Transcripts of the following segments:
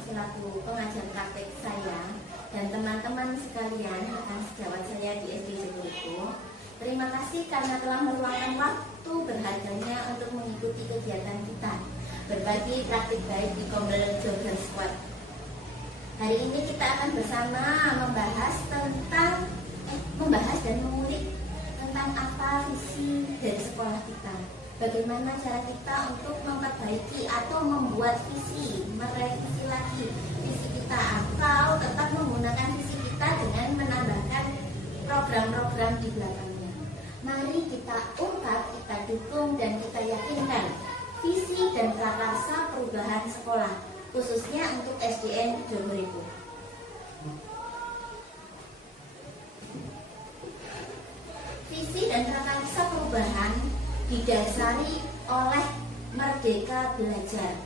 selaku pengajar praktek saya dan teman-teman sekalian rekan sejawat saya di SD Jogoripo. Terima kasih karena telah meluangkan waktu berharganya untuk mengikuti kegiatan kita berbagi praktik baik di Kombel Jogger Squad. Hari ini kita akan bersama membahas dan mengulik tentang apa visi dari sekolah kita. Bagaimana cara kita untuk memperbaiki atau membuat visi, merevisi lagi visi kita, atau tetap menggunakan visi kita dengan menambahkan program-program di belakangnya. Mari kita ungkap, kita dukung, dan kita yakinkan visi dan prakarsa perubahan sekolah, khususnya untuk SDN Jogoripo. Visi dan prakarsa perubahan didasari oleh Merdeka Belajar,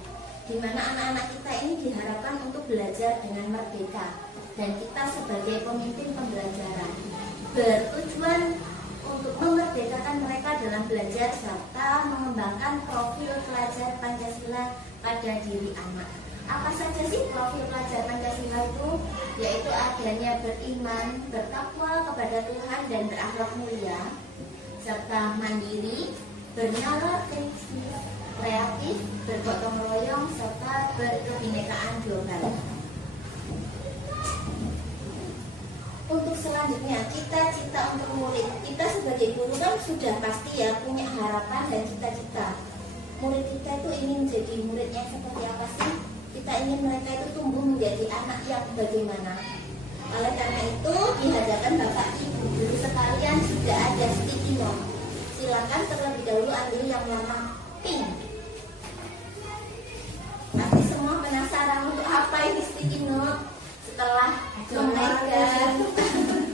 di mana anak-anak kita ini diharapkan untuk belajar dengan merdeka, dan kita sebagai pemimpin pembelajaran bertujuan untuk memerdekakan mereka dalam belajar serta mengembangkan profil pelajar Pancasila pada diri anak. Apa saja sih profil pelajar Pancasila itu? Yaitu adanya beriman, bertakwa kepada Tuhan dan berakhlak mulia, serta mandiri, bernalar kreatif, bergotong royong, serta berkebinekaan global. Untuk selanjutnya, cita-cita untuk murid. Kita sebagai guru kan sudah pasti ya punya harapan dan cita-cita. Murid kita itu ingin jadi muridnya seperti apa sih? Kita ingin mereka itu tumbuh menjadi anak yang bagaimana. Oleh karena itu, di hadapan Bapak Ibu guru sekalian sudah ada sticky note. Silakan terlebih dahulu ambil yang warna pink. Pasti semua penasaran untuk apa ini sticky note. Setelah memegang,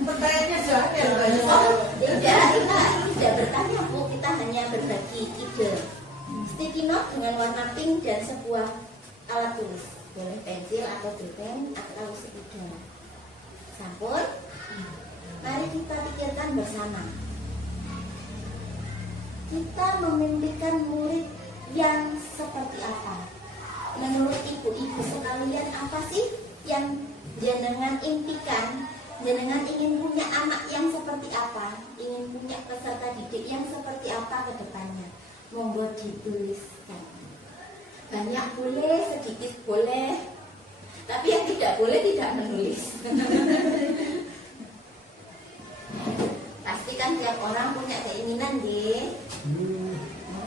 pertanyaannya jawabnya banyak. Tidak, kita tidak bertanya Bu, kita hanya berbagi ide. Sticky note dengan warna pink dan sebuah alat tulis, boleh pensil atau pulpen atau spidol. Sampun, mari kita pikirkan bersama. Kita memimpikan murid yang seperti apa? Menurut ibu-ibu sekalian, apa sih yang jenengan impikan? Jenengan ingin punya anak yang seperti apa? Ingin punya peserta didik yang seperti apa ke depannya? Monggo dituliskan. Banyak boleh, sedikit boleh, tapi yang tidak boleh tidak menulis. Pasti kan tiap orang punya keinginan deh.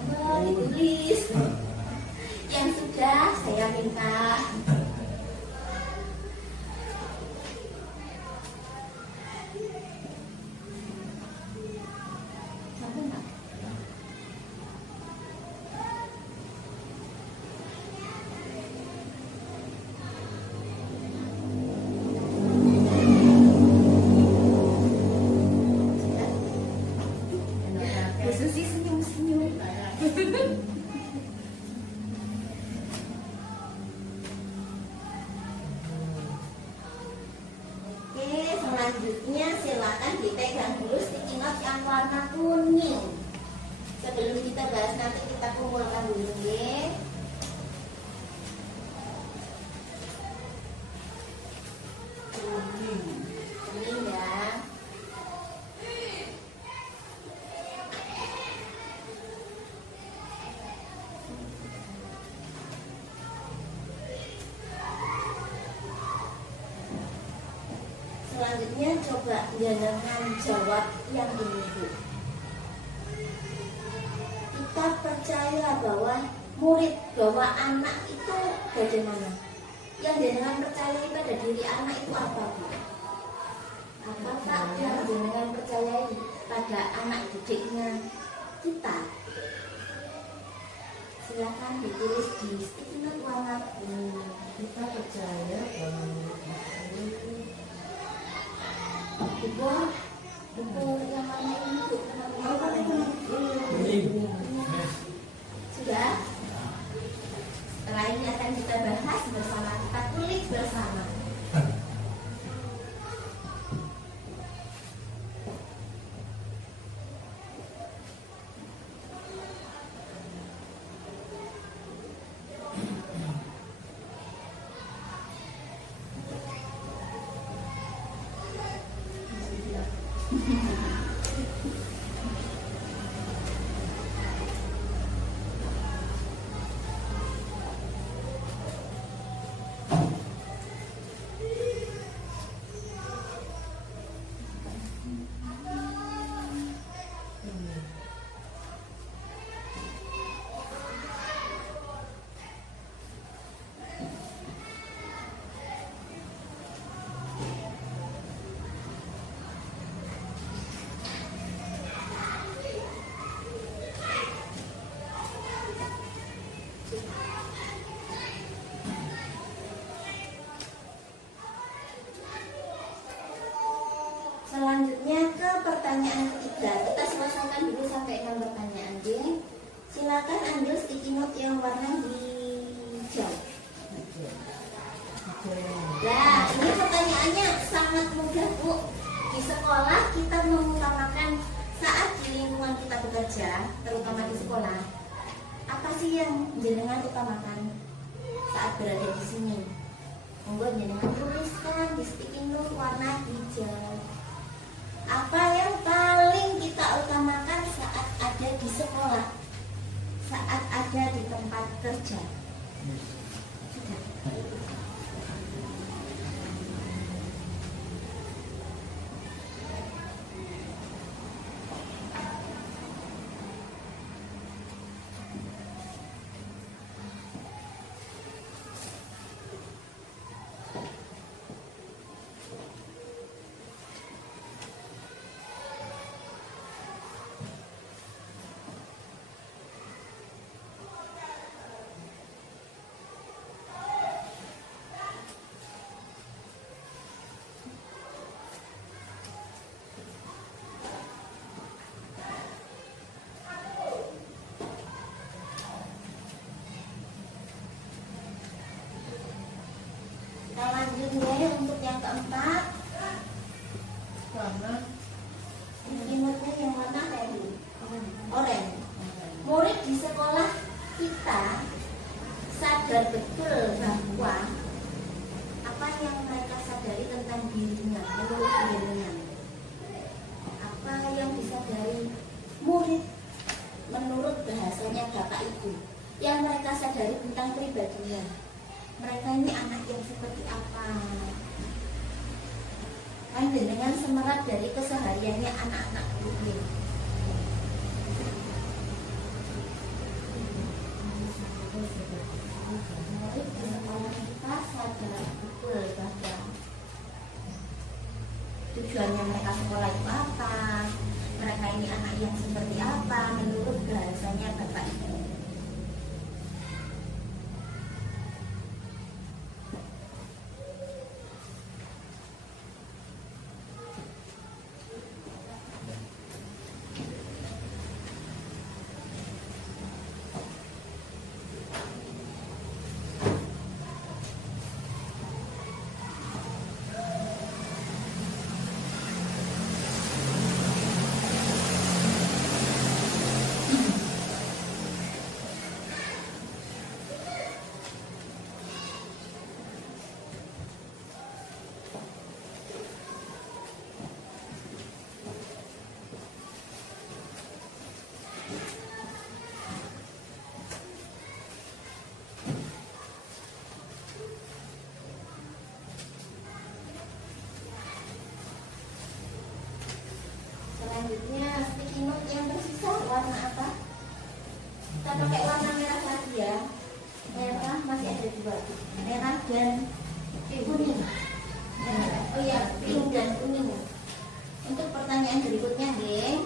Monggo ditulis. Yang sudah saya minta. Selanjutnya silakan dipegang dulu sticky note yang warna kuning. Sebelum kita bahas nanti kita kumpulkan dulu ya. Kuning ya. Selanjutnya coba jangan jawab yang ini Bu. Kita percaya bahwa anak itu bagaimana? Yang jangan percayai pada diri anak itu apa Bu? Apakah yang jangan percayai pada anak didiknya kita? Silakan ditulis di sticky note warna kuning. Kita percaya buku yang warna ini Bu, sudah. Setelah ini akan kita bahas bersama, kita kulik bersama. Selanjutnya ke pertanyaan ketiga. Kita selesaikan dulu sampai 6 pertanyaan, geng. Silakan ambil sticky note yang warna hijau. Nah, ini pertanyaannya sangat mudah, Bu. Di sekolah kita mengutamakan saat di lingkungan kita bekerja, terutama di sekolah. Apa sih yang jenengan utamakan saat berada di sini? Monggo jenengan tuliskan di sticky note warna hijau. Apa yang paling kita utamakan saat ada di sekolah, saat ada di tempat kerja? Sudah. Kita lanjut nih untuk yang keempat. Warna Imutnya yang warna oranye. Murid di sekolah kita sadar betul bahwa apa yang mereka sadari tentang dirinya, menurut dirinya. Apa yang disadari murid menurut bahasanya Bapak Ibu, yang mereka sadari tentang pribadinya. Mereka ini anak yang seperti apa? Kan dengan semerat dari kesehariannya anak-anak ini. Murid di sekolah kita sadar betul bahwa tujuannya mereka sekolah itu apa, mereka ini anak yang seperti apa menurut bahasanya Bapak Ibu. Selanjutnya sticky note yang tersisa warna apa? Kita pakai warna merah lagi ya. Merah masih ada 2, merah dan kuning. Oh ya, pink dan kuning. Untuk pertanyaan berikutnya, geng.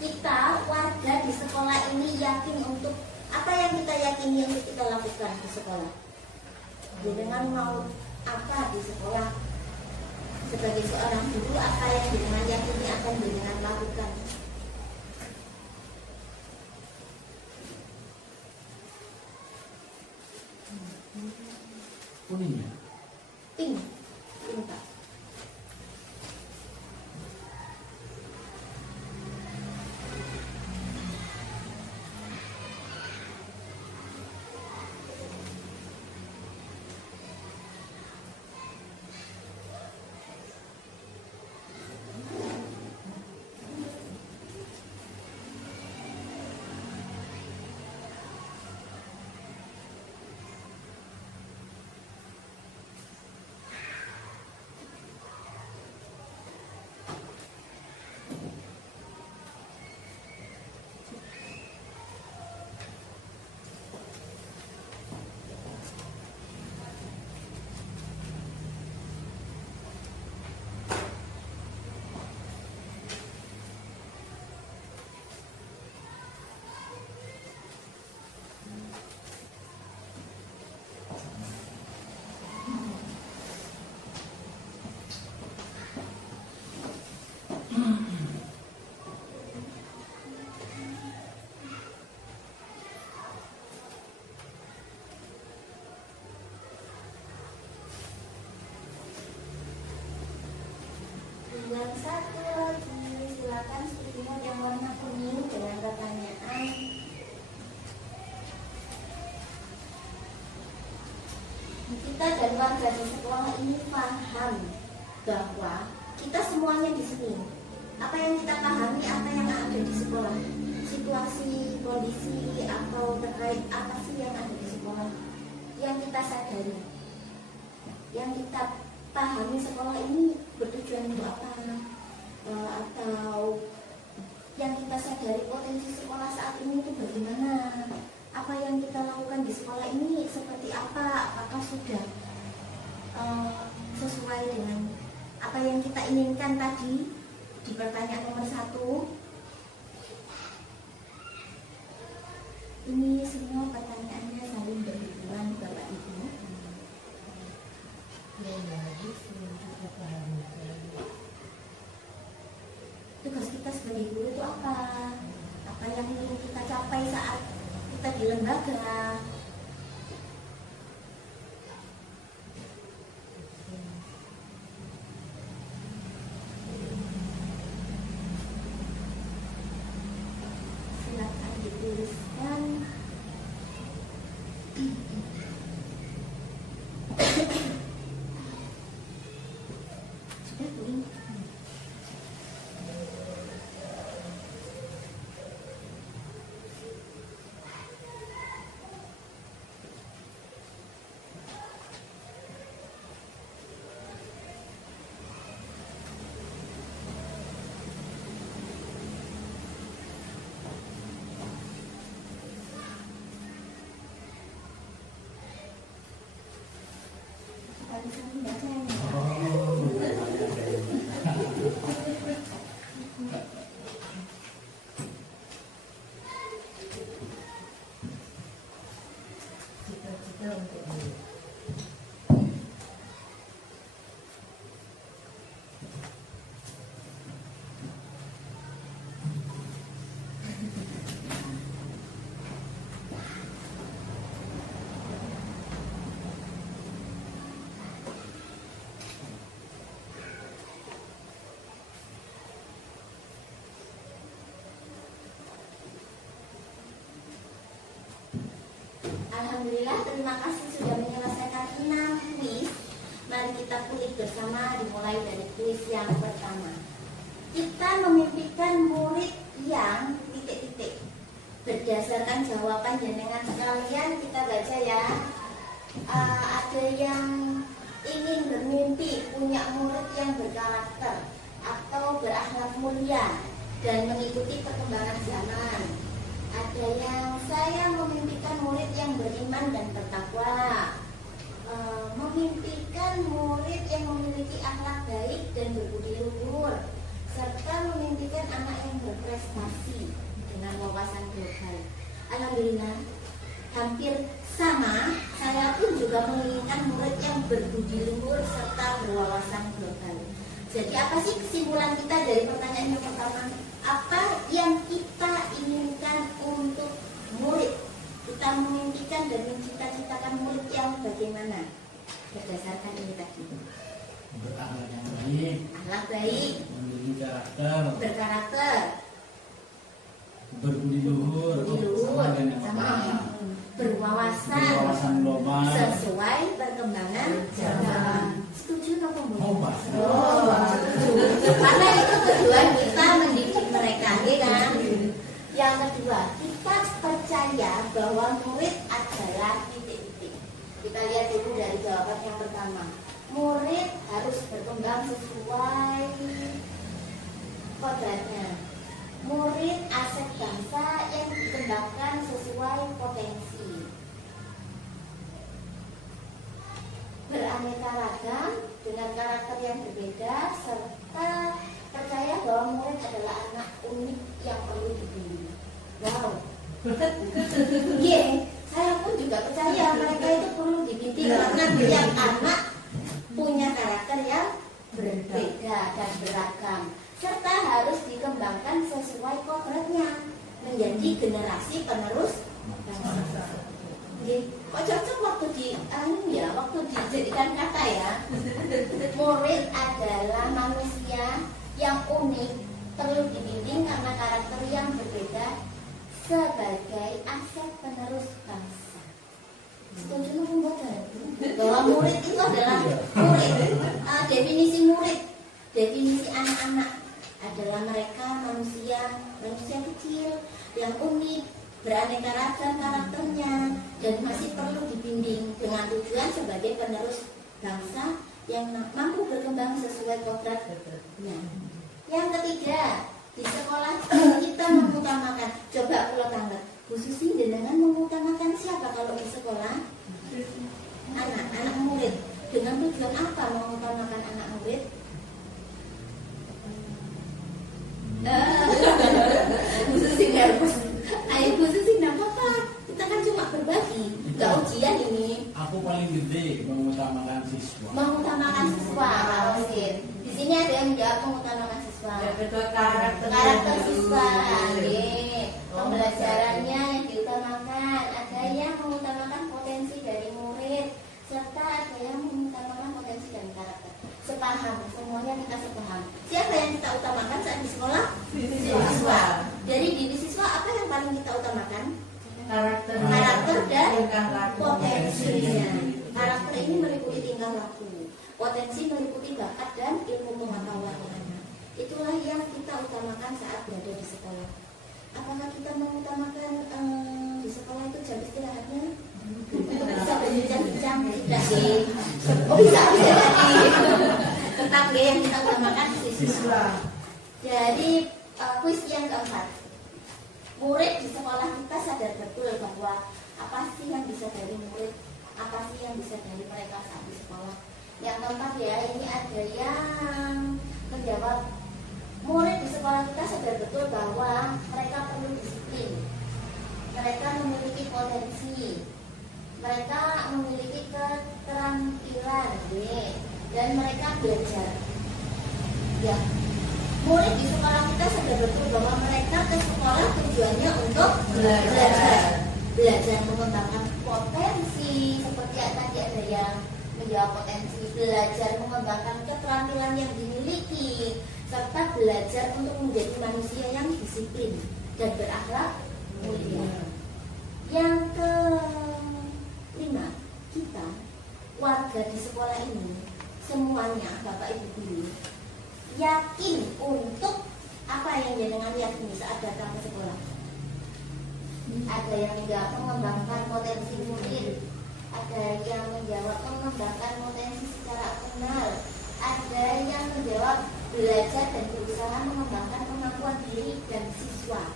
Kita warga di sekolah ini yakin untuk apa yang kita yakini untuk kita lakukan di sekolah. Dengan mau apa di sekolah? Sebagai seorang guru, apa yang dengan yakini akan dengan lakukan? Kuning ya? Pink, pink Pak. kita dan warga di sekolah ini paham bahwa kita semuanya di sini. Apa yang kita pahami, apa yang ada di sekolah, situasi, kondisi, atau terkait apa sih yang ada di sekolah, yang kita sadari, yang kita pahami sekolah ini bertujuan untuk apa, atau yang kita sadari potensi sekolah saat ini itu bagaimana, apa yang kita lakukan di sekolah ini seperti apa, apakah sudah sesuai dengan apa yang kita inginkan tadi di pertanyaan nomor 1. Ini semua pertanyaannya saling berhubungan Bapak Ibu. Tugas kita sebagai guru itu apa? Apa yang ingin kita capai saat kita di lembaga? Silakan dituliskan. Sudah tulis. Bisa membacanya. Cita-cita untuk murid. Alhamdulillah, terima kasih sudah menyelesaikan 6 kuis. Mari kita kulik bersama, dimulai dari kuis yang pertama. Kita memimpikan murid yang titik-titik. Berdasarkan jawaban jenengan sekalian, kita baca ya. Ada yang ingin bermimpi punya murid yang berkarakter atau berakhlak mulia dan mengikuti perkembangan zaman. Ada yang saya memimpikan murid yang beriman dan bertakwa, memimpikan murid yang memiliki akhlak baik dan berbudi luhur, serta memimpikan anak yang berprestasi dengan wawasan global. Alhamdulillah, hampir sama. Saya pun juga menginginkan murid yang berbudi luhur serta berwawasan global. Jadi apa sih kesimpulan kita dari pertanyaan yang pertama? Apa yang kita inginkan untuk murid? Kita memimpikan dan mencita-citakan murid yang bagaimana? Berdasarkan ini tadi. Berakhlak yang baik, Akhlak baik, memiliki karakter, berkarakter, berbudi luhur, luhur, sama berwawasan, berwawasan global. sesuai perkembangan zaman. Setuju atau Bu? Oh, Pak. Karena itu tujuan kita mendidik mereka, ya kan? Yang kedua, kita percaya bahwa murid adalah titik-titik. Kita lihat dulu dari jawaban yang pertama. Murid harus berkembang sesuai kodratnya. Murid aset bangsa yang dikembangkan sesuai potensi. Beraneka ragam dengan karakter yang berbeda, serta percaya bahwa murid adalah anak unik yang perlu dibimbing. Wow. Iya, saya pun juga percaya mereka itu perlu dibimbing karena tiap anak punya karakter yang berbeda dan beragam, serta harus dikembangkan sesuai kodratnya menjadi generasi penerus bangsa. Kok cocok waktu waktu dijadikan kata ya. Murid adalah manusia yang unik, perlu dibimbing karena karakter yang berbeda sebagai aset penerus bangsa. Setuju mboten? Bahwa bahwa murid itu adalah murid. Definisi murid, definisi anak-anak adalah mereka manusia kecil yang unik, beraneka ragam karakternya, dan masih perlu dibimbing dengan tujuan sebagai penerus bangsa yang mampu berkembang sesuai kodratnya. Yang ketiga, di sekolah kita mengutamakan, coba kalau tangga khusus dengan mengutamakan siapa kalau di sekolah? Anak murid. Dengan tujuan apa mengutamakan anak murid? Khususin nervous. Ayo khususin apa? Kita kan cuma berbagi, nggak ujian ini. Aku paling gede mengutamakan siswa. Mengutamakan siswa, mungkin. Di sini ada yang menjawab mengutamakan siswa. Karakter siswa, pembelajarannya yang diutamakan. Ada yang mengutamakan potensi dari murid, serta ada yang mengutamakan potensi dari karakter. Sepaham, semuanya kita sepaham. Siapa yang kita utamakan saat di sekolah? Siswa. Dari diri siswa apa yang paling kita utamakan? Karakter dan potensinya. Karakter ini meliputi tingkah laku, potensi meliputi bakat dan ilmu pengetahuan anak. Itulah yang kita utamakan saat berada di sekolah. Apakah kita mengutamakan di sekolah itu jam istirahatnya? Bisa berbincang-bincang, tidak sih? Oh bisa jadi. Tetap yang kita utamakan siswa. Jadi kuis yang keempat. Murid di sekolah kita sadar betul bahwa apa sih yang bisa dari murid, apa sih yang bisa dari mereka saat di sekolah. Yang keempat ya, ini ada yang menjawab, murid di sekolah kita sadar betul bahwa mereka perlu disiplin, mereka memiliki potensi, mereka memiliki keterampilan, dan mereka belajar. Ya. Murid di sekolah kita sadar betul bahwa mereka ke sekolah tujuannya untuk belajar mengembangkan potensi, seperti tadi ada yang menjawab potensi, belajar mengembangkan keterampilan yang dimiliki, serta belajar untuk menjadi manusia yang disiplin dan berakhlak mulia. Yang kelima, kita warga di sekolah ini semuanya Bapak Ibu guru yakin untuk apa yang jenengan yakini saat datang ke sekolah. Ada yang menjawab mengembangkan potensi murid, ada yang menjawab mengembangkan potensi secara kenal, ada yang menjawab belajar dan berusaha mengembangkan kemampuan diri dan siswa.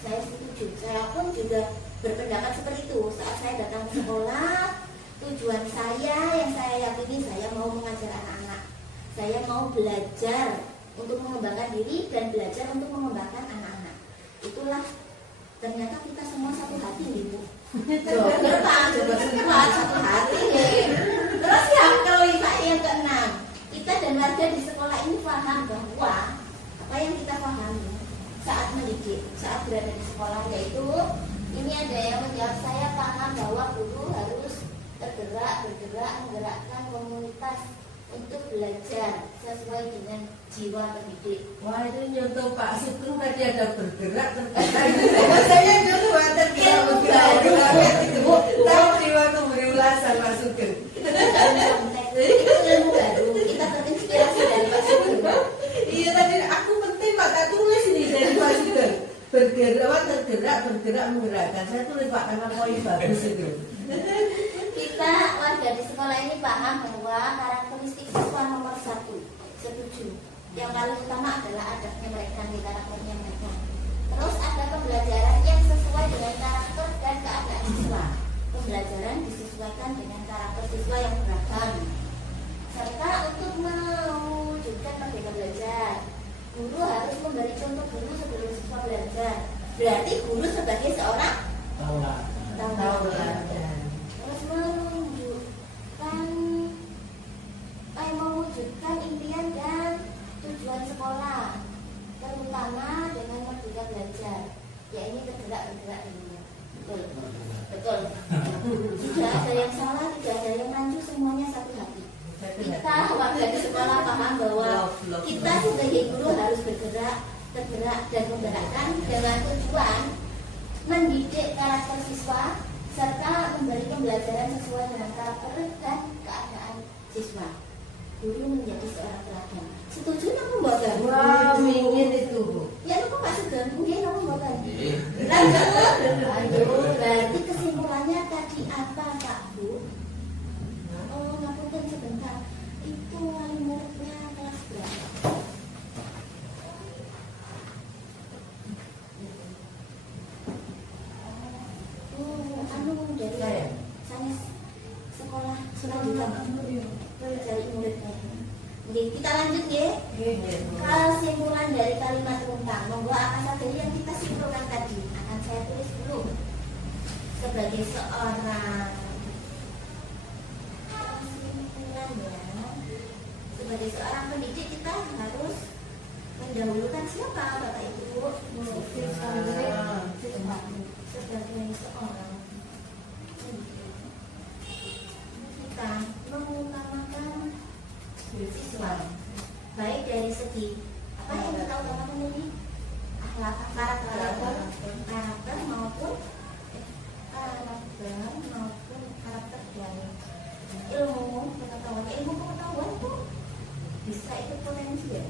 Saya setuju, saya pun juga berpendapat seperti itu. Saat saya datang ke sekolah, tujuan saya yang saya yakini, saya mau mengajar anak-anak. Saya mau belajar untuk mengembangkan diri dan belajar untuk mengembangkan anak-anak. Itulah ternyata kita semua satu hati Ibu. Coba semua satu hati. Terus yang kelima, yang keenam, kita dan warga di sekolah ini paham bahwa apa yang kita pahami saat mendidik, saat berada di sekolah, yaitu ini ada yang menjawab, saya paham bahwa guru harus bergerak menggerakkan komunitas untuk belajar sesuai dengan jiwa pendidik. Wah, itu nyontoh Pak Sugeng tadi ada bergerak. Saya dulu tergerak. Tahu jiwa memberi ulasan Pak Sugeng. Itu ilmu baru. Kita terinspirasi dari Pak Sugeng. Iya, tadi aku penting Pak, tak tulis nih dari Pak Sugeng. Tergerak menggerakkan. Saya tulis Pak, karena poin bagus itu. Kita warga di sekolah ini paham bahwa karakteristik siswa nomor 1, setuju. Yang paling utama adalah adabnya mereka, karakternya mereka. Terus ada pembelajaran yang sesuai dengan karakter dan keadaan siswa. Pembelajaran disesuaikan dengan karakter siswa yang beragam. Serta untuk mewujudkan merdeka belajar, guru harus memberi contoh guru sebelum siswa belajar. Berarti guru sebagai seorang tauladan. Terus mewujudkan impian dan tujuan sekolah, terutama dengan merdeka belajar. Ya ini bergerak ini. Betul. Tidak ada yang salah, tidak ada yang maju, semuanya satu hati. Kita warga di sekolah paham bahwa kita sebagai guru harus bergerak dan menggerakkan dengan tujuan mendidik karakter siswa serta memberi pembelajaran sesuai dengan karakter dan keadaan siswa. Guru menjadi seorang teladan. Setuju napa mboten? Wah, ingin itu Bu. Ya nopo Pak Sugeng, nggih napa mboten? Lanjut. Aduh, berarti kesimpulannya tadi apa Pak Bu? Oh, ngapunten sebentar. Itu wali muridnya kelas berapa? Dari Saya. sains sekolah selanjutnya cari murid. Oke, kita lanjut ya. Kesimpulan dari kalimat runtang, monggo apa saja yang kita simpulkan tadi akan saya tulis dulu. Sebagai seorang kesimpulannya, sebagai seorang pendidik kita harus mendahulukan siapa Bapak Ibu? Sebagai seorang kita mengutamakan siswa, baik dari segi apa yang kita utamakan tadi, akhlak, karakter maupun karakter dan ilmu pengetahuan. Ilmu pengetahuan itu bisa ikut potensi ya,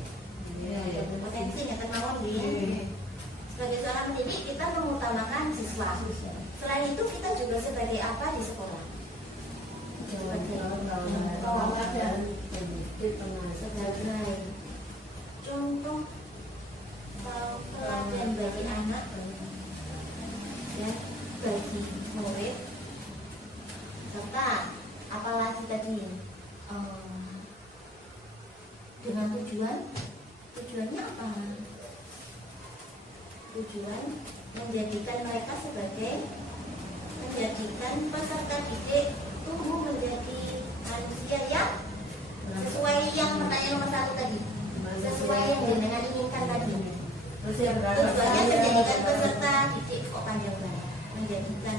potensi yang ketahuan dia. Sebagai seorang pendidik kita mengutamakan siswa. Selain itu kita juga sebagai apa di sekolah? Sebagai contoh teladan bagi anak, ya, bagi murid, serta apalagi tadi dengan tujuannya apa? Tujuan menjadikan mereka menjadikan peserta didik tumbuh menjadi manusia yang sesuai yang pertanyaan nomor 1 tadi, sesuai yang dengan inginkan tadi. Tujuannya menjadikan peserta didik kok panjang banget, menjadikan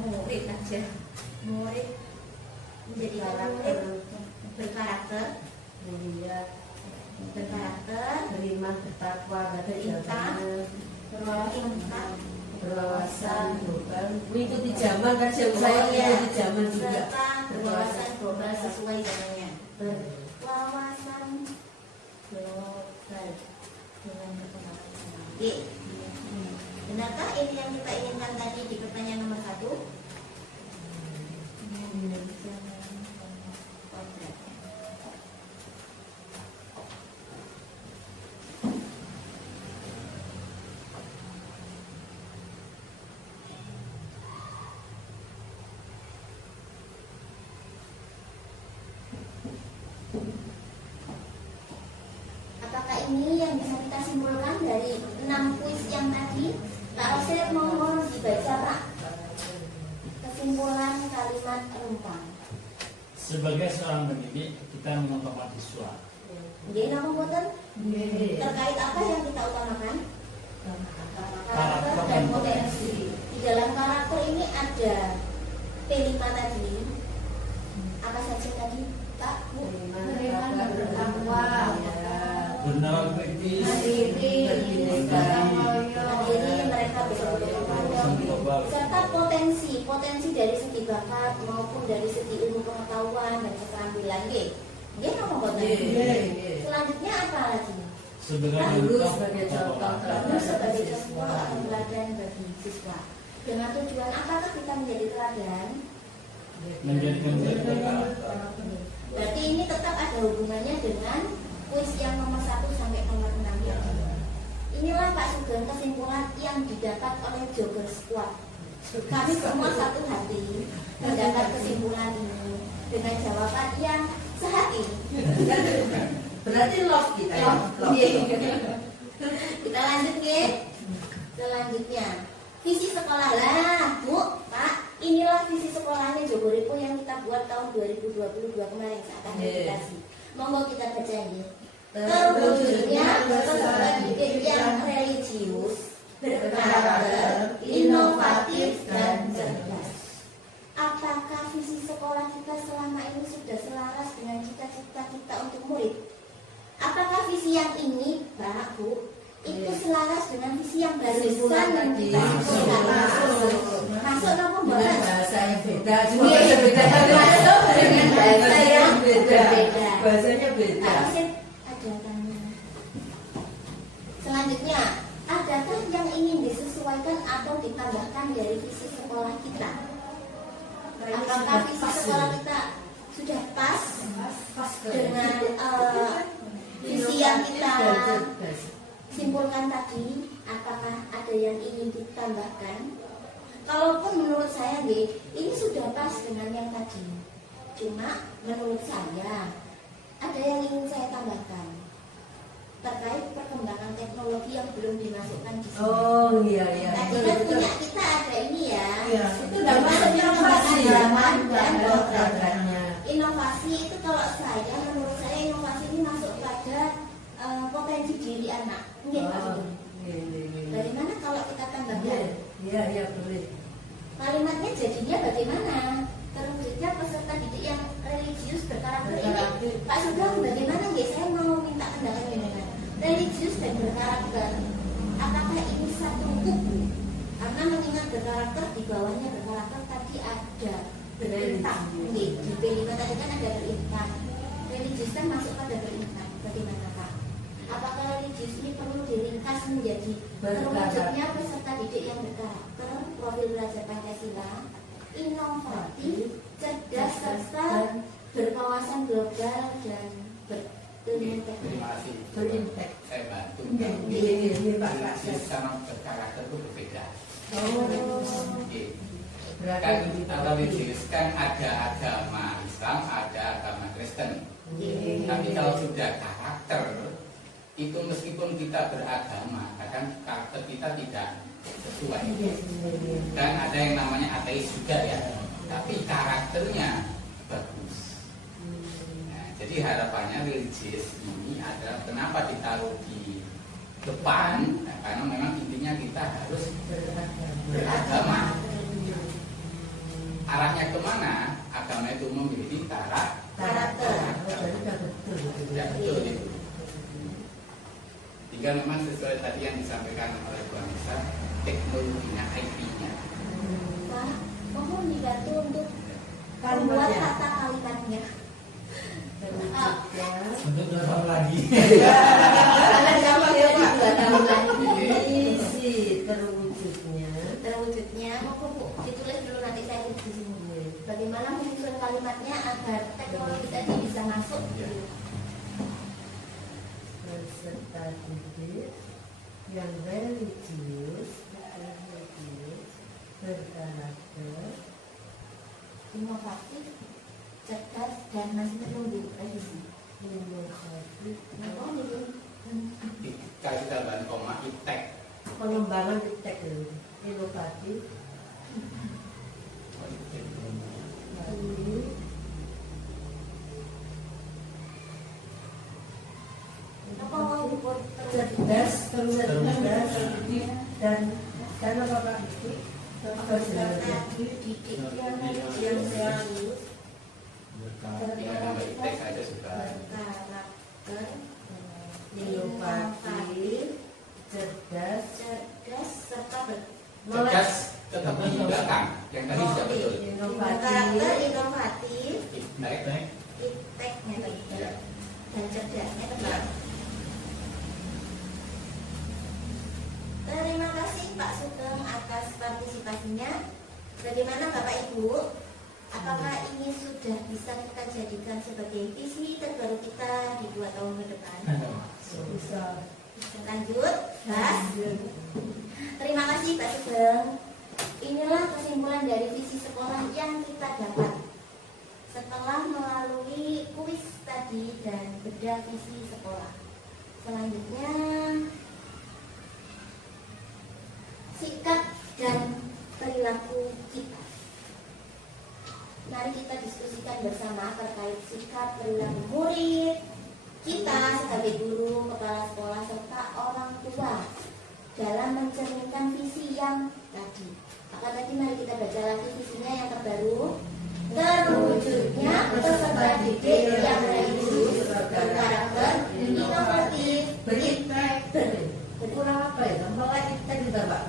murid aja, murid menjadikan murid berkarakter, beriman, bertakwa, berintak, berwawasan global, mengikuti zaman kan saya mengikuti zaman juga, serta berwawasan global sesuai zamannya. Berwawasan global dengan perkembangan zaman. Oke. Benarkah ini yang kita inginkan tadi di pertanyaan nomor 1? Apakah ini yang bisa kita simpulkan dari 6 kuis yang tadi? Kalau saya mohon dibaca Pak kesimpulan kalimat rumpang. Sebagai seorang pendidik, kita mengutamakan siswa. Jadi nama boten terkait apa yang kita utamakan? Karakter dan potensi. Di dalam karakter ini ada P5 tadi. Apa saja tadi Pak? beriman, bertakwa, Benar kritis, Mandiri mereka global. serta potensi dari segi bakat maupun dari segi ilmu pengetahuan dan keterampilan. Dia ngomong potensi. Selanjutnya apa lagi? Sebagai contoh Guru sebagai contoh atau teladan bagi siswa. Dengan tujuan apakah kita menjadi teladan? menjadikan murid berkarakter. Berarti ini tetap ada hubungannya dengan kuis yang nomor 1 sampai nomor 6 ya. Inilah Pak Sugeng kesimpulan yang didapat oleh Jogger Squad. Kami semua satu hati mendapat kesimpulan ini dengan jawaban yang sehati. berarti love kita ya. Kita lanjut ya. Selanjutnya visi sekolah lah Bu, Pak. Inilah visi sekolahnya Jogoripo yang kita buat tahun 2022 kemarin saat akreditasi. Monggo kita baca ini. Terwujudnya peserta didik yang religius, berkarakter, inovatif, dan cerdas. Apakah visi sekolah kita selama ini sudah selaras dengan cita-cita kita untuk murid? Apakah visi yang ini, Pak, Bu, itu selaras dengan visi yang barusan yang kita simpulkan? Masuk nopo dengan mboten? bahasa yang beda, cuma Iya, bahasa beda. masuk dengan bahasa yang beda. berbeda. Bahasanya beda. Ada tanya. Selanjutnya, adakah yang ingin disesuaikan atau ditambahkan dari visi sekolah kita? Apakah visi sekolah kita sudah pas dengan visi yang kita simpulkan tadi? Apakah ada yang ingin ditambahkan? Kalaupun menurut saya ini sudah pas dengan yang tadi. Cuma menurut saya ada yang ingin saya tambahkan terkait perkembangan teknologi yang belum dimasukkan di sini. Oh iya iya. Tadi kan punya kita ada ini ya. Iya, itu udah masuk inovasi zaman dan program. programnya. Inovasi itu kalau saya, menurut saya inovasi ini masuk pada potensi diri anak. Mungkin Pak Oh, Sugeng. iya. Bagaimana kalau kita tambahkan Iya boleh. kalimatnya jadinya bagaimana? Terwujudnya peserta didik yang religius berkarakter ini. Pak Sugeng, bagaimana ya? Saya mau minta pendapat dengan religius dan berkarakter. Apakah ini satu kubu? Karena mengingat berkarakter di bawahnya berkarakter tadi ada berintang. Di P5 tadi kan ada berintang. Religius kan masuk pada berintang. Bagaimana Pak? Apakah religius ini perlu diringkas menjadi terwujudnya peserta didik yang berkarakter, profil belajar Pancasila, inovatif, cerdas serta berwawasan global dan Terima berintegrasi. kasih. Saya bantu. Iya, Pak. Religius sama berkarakter itu berbeda. Oh. Oke. Kan religius kan ada agama Islam, ada agama Kristen. Tapi kalau sudah karakter, itu meskipun kita beragama, kadang karakter kita tidak sesuai. Dan ada yang namanya ateis juga ya, tapi karakternya bagus. Nah, jadi harapannya religius ini adalah kenapa ditaruh di depan, nah, karena memang intinya kita harus beragama. Arahnya kemana? Agama itu memiliki karakter. Tidak betul itu. Tinggal memang sesuai tadi yang disampaikan oleh Bu Anissa, teknologinya, IP-nya. Pak, mohon dibantu untuk membuat kata kalimatnya. Untuk 2 tahun lagi. Karena sama ya Pak, 2 tahun lagi. Isi Terwujudnya, mohon Bu, ditulis dulu nanti saya tulis di sini. Bagaimana menyusun kalimatnya agar teknologi tadi bisa masuk? peserta didik yang religius, berkarakter, Inovatif, cerdas dan masih menunggu revisi. inovatif, Oh, ini. Kalau kita bahan koma, iptek. pengembangan iptek, inovatif, Apa mau buat cerdas, cerdas, dan apa Pak? peserta didik yang religius, Ya, nama iptek saja sudah. berkarakter, Inovatif, cerdas, cerdas serta Cerdas tetap di belakang. Yang tadi sudah betul. karakter inovatif, Iptek. ipteknya tadi Ya. dan cerdasnya tepat. Terima kasih Pak Sugeng atas partisipasinya. Bagaimana Bapak Ibu? Apakah ini sudah bisa kita jadikan sebagai visi terbaru kita di 2 tahun ke depan? bisa Lanjut, Mas. Terima kasih Pak Sugeng. Inilah kesimpulan dari visi sekolah yang kita dapat setelah melalui kuis tadi dan bedah visi sekolah. Selanjutnya, sikap dan perilaku kita. Mari kita diskusikan bersama terkait sikap perilaku murid, kita sebagai guru, kepala sekolah, serta orang tua dalam mencerminkan visi yang tadi. Maka tadi mari kita baca lagi visinya yang terbaru. Terwujudnya peserta didik yang religius, berkarakter, inovatif, berintegrasi. kurang apa ya? Tambah iptek juga Pak.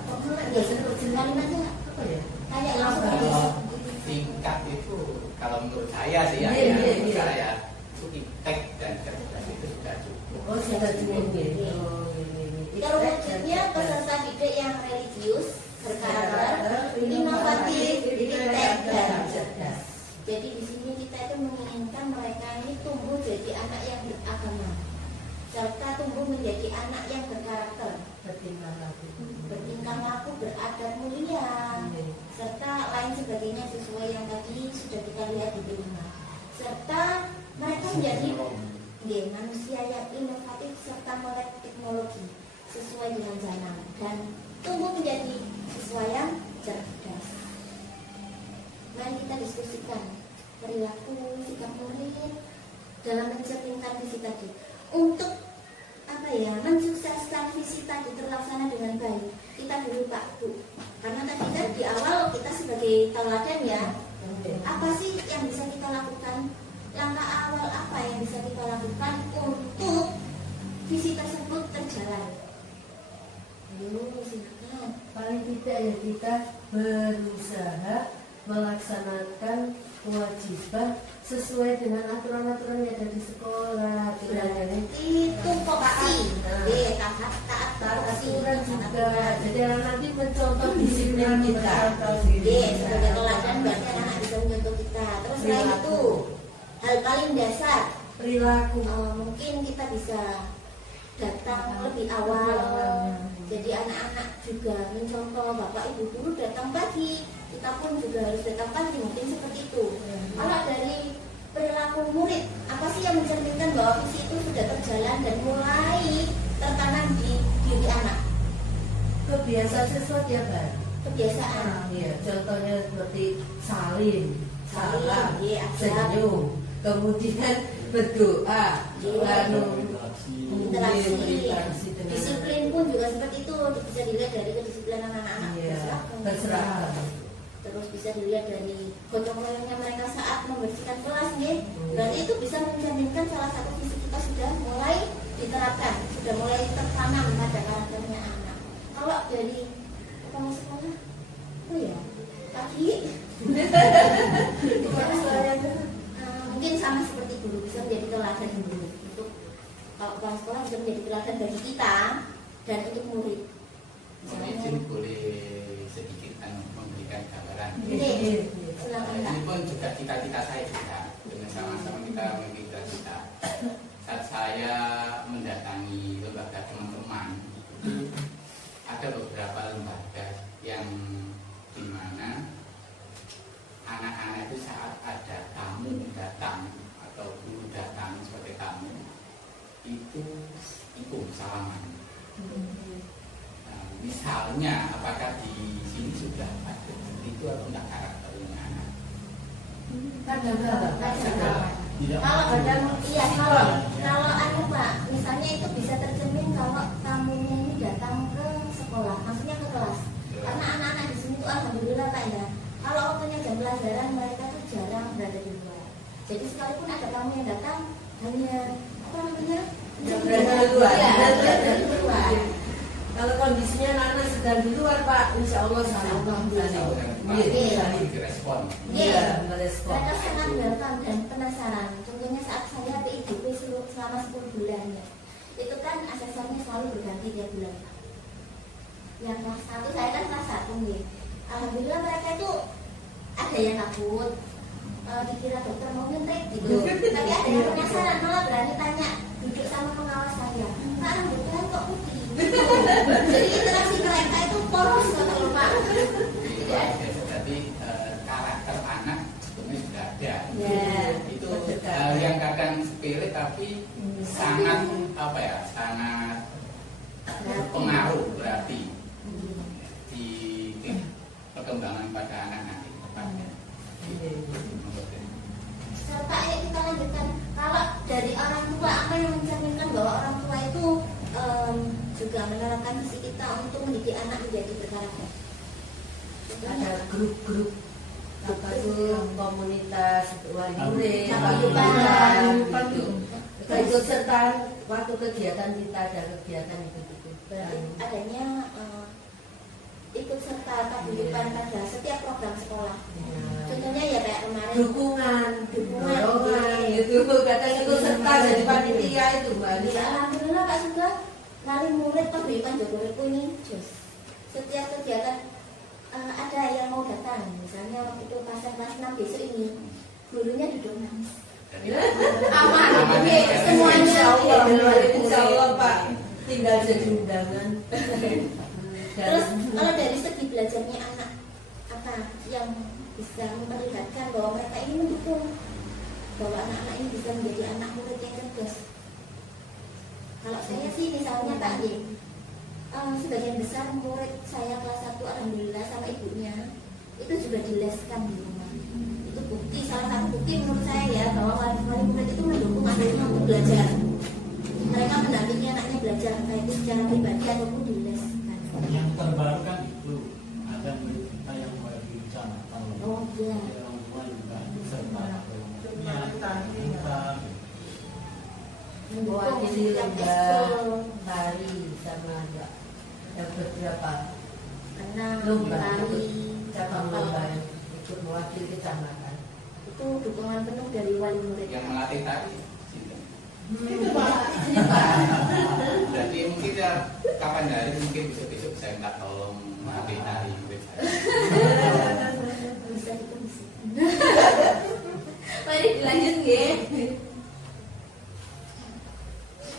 Ya, kalimatnya Apa ya? kayak kalau menurut saya sih ya, Iya, iya, menurut iya. saya iptek dan cerdas itu sudah cukup. Oh, sudah cukup ya. Iya. Oh, ini. Kalau wujudnya peserta didik yang religius, berkarakter, inovatif, iptek, dan cerdas. Jadi di sini kita itu menginginkan mereka ini tumbuh jadi anak yang beragama, serta tumbuh menjadi anak yang berkarakter, bertingkah laku, beradab mulia, serta lain sebagainya sesuai yang tadi sudah kita lihat di film. Serta mereka menjadi manusia yang inovatif serta melek teknologi sesuai dengan zaman dan tumbuh menjadi siswa yang cerdas. Mari kita diskusikan perilaku sikap murid dalam mencerminkan visi tadi. Untuk mensukseskan visi tadi terlaksana dengan baik, kita dulu Pak Bu, karena tadi kan di awal kita sebagai tauladan ya, apa sih yang bisa kita lakukan? Langkah awal apa yang bisa kita lakukan untuk visi tersebut terjalan? Ayo silakan. Paling tidak ya kita berusaha melaksanakan kewajiban sesuai dengan aturan-aturan yang ada di sekolah. Itu foksi, taat Aturan juga. Jadi anak nanti mencontoh disiplin kita. sebagai teladan berarti anak bisa mencontoh kita. Terus selain itu hal paling dasar Perilaku. mungkin kita bisa datang lebih awal. Jadi anak-anak juga mencontoh bapak ibu guru datang pagi, kita pun juga harus datang pagi, mungkin seperti itu. Kalau dari perilaku murid, apa sih yang mencerminkan bahwa visi itu sudah berjalan dan mulai tertanam di diri anak? Kebiasaan siswa tiap hari. Kebiasaan. Iya, contohnya seperti salim, salam, Iya, adab. senyum, kemudian berdoa, lalu Interaksi, dengan disiplin pun juga seperti itu, bisa dilihat dari kedisiplinan anak-anak. Iya, berseragam. Terus bisa dilihat dari gotong royongnya mereka saat membersihkan kelas, nih. Berarti itu bisa mencerminkan salah satu visi kita sudah mulai diterapkan, sudah mulai tertanam pada karakternya anak. Kalau dari kepala sekolah, oh ya, tadi mungkin sama seperti guru bisa menjadi teladan guru. Untuk kalau kepala sekolah bisa menjadi teladan bagi kita dan untuk murid. Izin boleh sedikit memberikan gambaran. Ini silakan Kak. Ini pun juga cita-cita saya juga, dengan sama-sama kita memiliki cita-cita. Saat saya mendatangi lembaga teman-teman, ada beberapa lembaga yang dimana anak-anak itu saat ada tamu datang atau guru datang sebagai tamu, itu ikut salaman. Nah, misalnya apakah di sini sudah ada itu atau tidak karakternya anak? Tidak. Kalau anu Pak, misalnya itu bisa tercermin kalau tamunya ini datang ke sekolah, maksudnya ke kelas. Karena anak-anak di sini tuh alhamdulillah Pak ya. Kalau waktunya jam pelajaran mereka tuh jarang berada di luar. Jadi sekalipun ada tamu yang datang hanya Berada di luar. berada di luar. Kalau kondisinya anak-anak sedang di luar, Pak, insya Allah saling. Direspon. Iya, merespon. Mereka sangat welcome dan penasaran. Contohnya saat saya PIDP selama 10 bulan ya. Itu kan asesornya selalu berganti tiap bulan. Yang kelas 1, saya kan kelas 1 nih. Alhamdulillah mereka itu ada yang takut, dikira dokter mau nyuntik gitu. Tapi ada yang penasaran, malah berani tanya, duduk sama pengawas saya. Pak, rambutnya kok putih? Jadi interaksi mereka itu polos betul Pak. Jadi karakter anak sebenarnya sudah ada. Ya. Itu hal yang kadang sepele tapi sangat sangat berpengaruh berarti di perkembangan pada anak nanti ke depannya. Serta kita lanjutkan, kalau dari orang tua apa yang mencerminkan bahwa orang tua itu juga menerapkan visi kita untuk mendidik anak menjadi berkarakter. Ada grup-grup apa itu komunitas wali murid, ikut serta waktu kegiatan kita ada kegiatan itu. Berarti adanya ikut serta paguyuban pada setiap program sekolah. Contohnya ya kayak kemarin Dukungan wali murid paguyuban Jogoripo ini jos. Setiap kegiatan ada yang mau datang, misalnya waktu itu pasar kelas 6 besok ini gurunya duduk nangis. Aman, oke, semuanya. Insya Allah Pak, tinggal jadi undangan. Terus kalau dari segi belajarnya anak apa yang bisa memperlihatkan bahwa mereka ini mendukung bahwa anak-anak ini bisa menjadi anak murid yang cerdas. Kalau saya sih misalnya Pak sebagian besar murid saya kelas 1 alhamdulillah sama ibunya itu juga dileskan di rumah. Itu bukti, salah satu bukti menurut saya ya bahwa wali murid itu mendukung anaknya untuk belajar. Mereka mendampingi anaknya belajar entah itu secara pribadi ataupun dileskan. Yang terbaru kan itu ada murid kita yang mulai di kecamatan. Oh iya. Orang tua juga serta kita Mewakili setiap lomba ekskul. tari sama ada beberapa Renang, lomba tari, cabang kapal. lomba yang ikut mewakili kecamatan. Itu dukungan penuh dari wali murid. Yang melatih tadi. Itu Pak. Jadi mungkin ya kapan hari mungkin besok-besok saya minta tolong melatih tari murid saya. Bisa dikondisi. Mari dilanjut ya.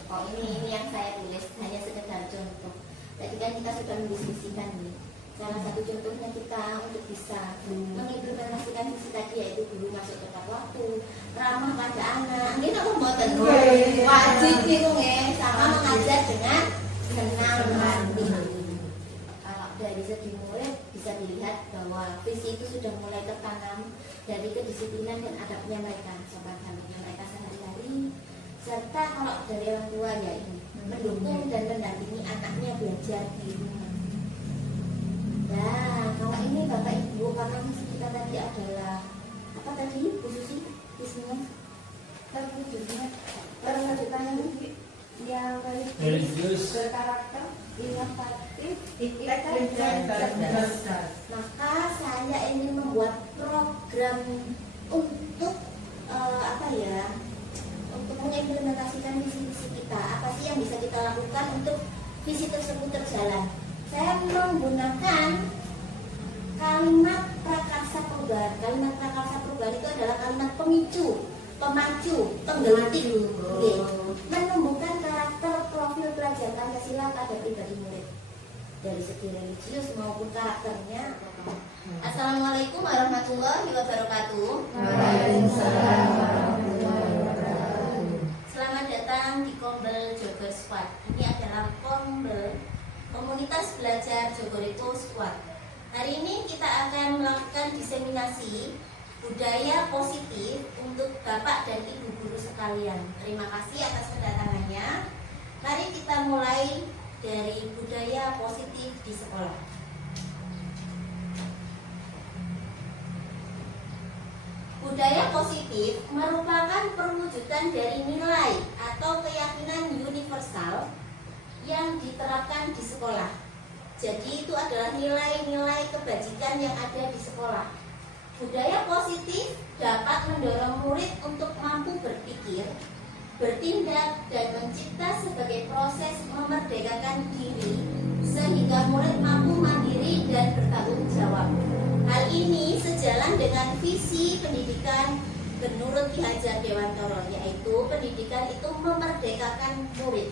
Oh ini yang saya tulis hanya sekedar contoh. Tadi kan kita sudah mendiskusikan nih. Salah satu contohnya kita untuk bisa mengimplementasikan visi tadi yaitu guru masuk tepat waktu, ramah pada anak. Ini tak membuat wajib gitu ya, sama mengajar dengan senang hati. Kalau dari segi murid bisa dilihat bahwa visi itu sudah mulai tertanam dari kedisiplinan dan adabnya mereka, sopan santunnya mereka sehari-hari. Serta kalau dari orang tua ya ini mendukung dan mendampingi anaknya belajar di rumah. Nah, kalau ini Bapak Ibu, karena misi kita tadi adalah apa tadi Bu Susi isinya? Terwujudnya perwujudan yang religius, berkarakter, inovatif, Cerdas. maka saya ingin membuat program untuk untuk mengimplementasikan visi-visi kita. Apa sih yang bisa kita lakukan untuk visi tersebut terjalan? Saya menggunakan kalimat prakarsa perubahan. Kalimat prakarsa perubahan itu adalah kalimat pemicu, pemacu, penggelutik, menumbuhkan karakter profil pelajar Pancasila pada pribadi murid dari segi religius maupun karakternya. Assalamualaikum warahmatullahi wabarakatuh. Waalaikumsalam. Selamat datang di Kombel Jogor Squad. Ini adalah Kombel Komunitas Belajar Jogoripo Squad. Hari ini kita akan melakukan diseminasi budaya positif untuk Bapak dan Ibu guru sekalian. Terima kasih atas kedatangannya. Mari kita mulai dari budaya positif di sekolah. Budaya positif merupakan perwujudan dari nilai atau keyakinan universal yang diterapkan di sekolah. Jadi itu adalah nilai-nilai kebajikan yang ada di sekolah. Budaya positif dapat mendorong murid untuk mampu berpikir, bertindak, dan mencipta sebagai proses memerdekakan diri sehingga murid mampu mandiri dan bertanggung jawab. Hal ini sejalan dengan visi pendidikan menurut Ki Hajar Dewantara, yaitu pendidikan itu memerdekakan murid.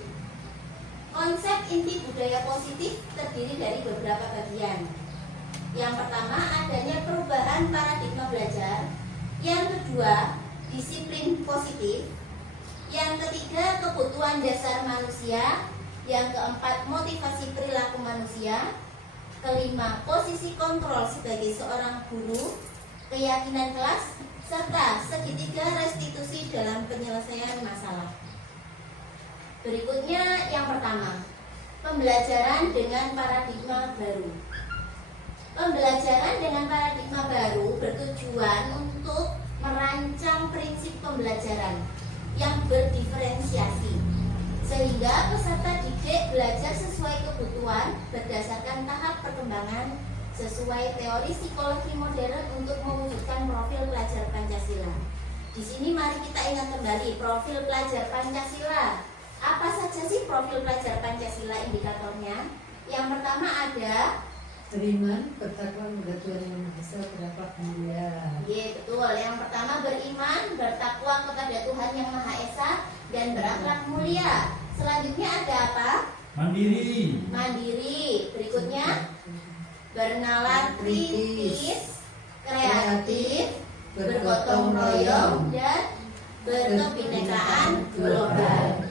Konsep inti budaya positif terdiri dari beberapa bagian. Yang pertama, adanya perubahan paradigma belajar. Yang kedua, disiplin positif. Yang ketiga, kebutuhan dasar manusia. Yang keempat, motivasi perilaku manusia. Kelima, posisi kontrol sebagai seorang guru, keyakinan kelas, serta segitiga restitusi dalam penyelesaian masalah. Berikutnya yang pertama, pembelajaran dengan paradigma baru. Pembelajaran dengan paradigma baru bertujuan untuk merancang prinsip pembelajaran yang berdiferensiasi, sehingga peserta didik belajar sesuai kebutuhan berdasarkan tahap perkembangan sesuai teori psikologi modern untuk mewujudkan profil pelajar Pancasila. Di sini mari kita ingat kembali profil pelajar Pancasila. Apa saja sih profil pelajar Pancasila indikatornya? Yang pertama ada beriman, bertakwa kepada Tuhan Yang Maha Esa, berakhlak mulia. Iya betul. Yang pertama beriman, bertakwa kepada Tuhan Yang Maha Esa dan berakhlak mulia. Selanjutnya ada apa? Mandiri. Mandiri. Berikutnya bernalar kritis, kreatif, bergotong royong dan berkebinekaan global.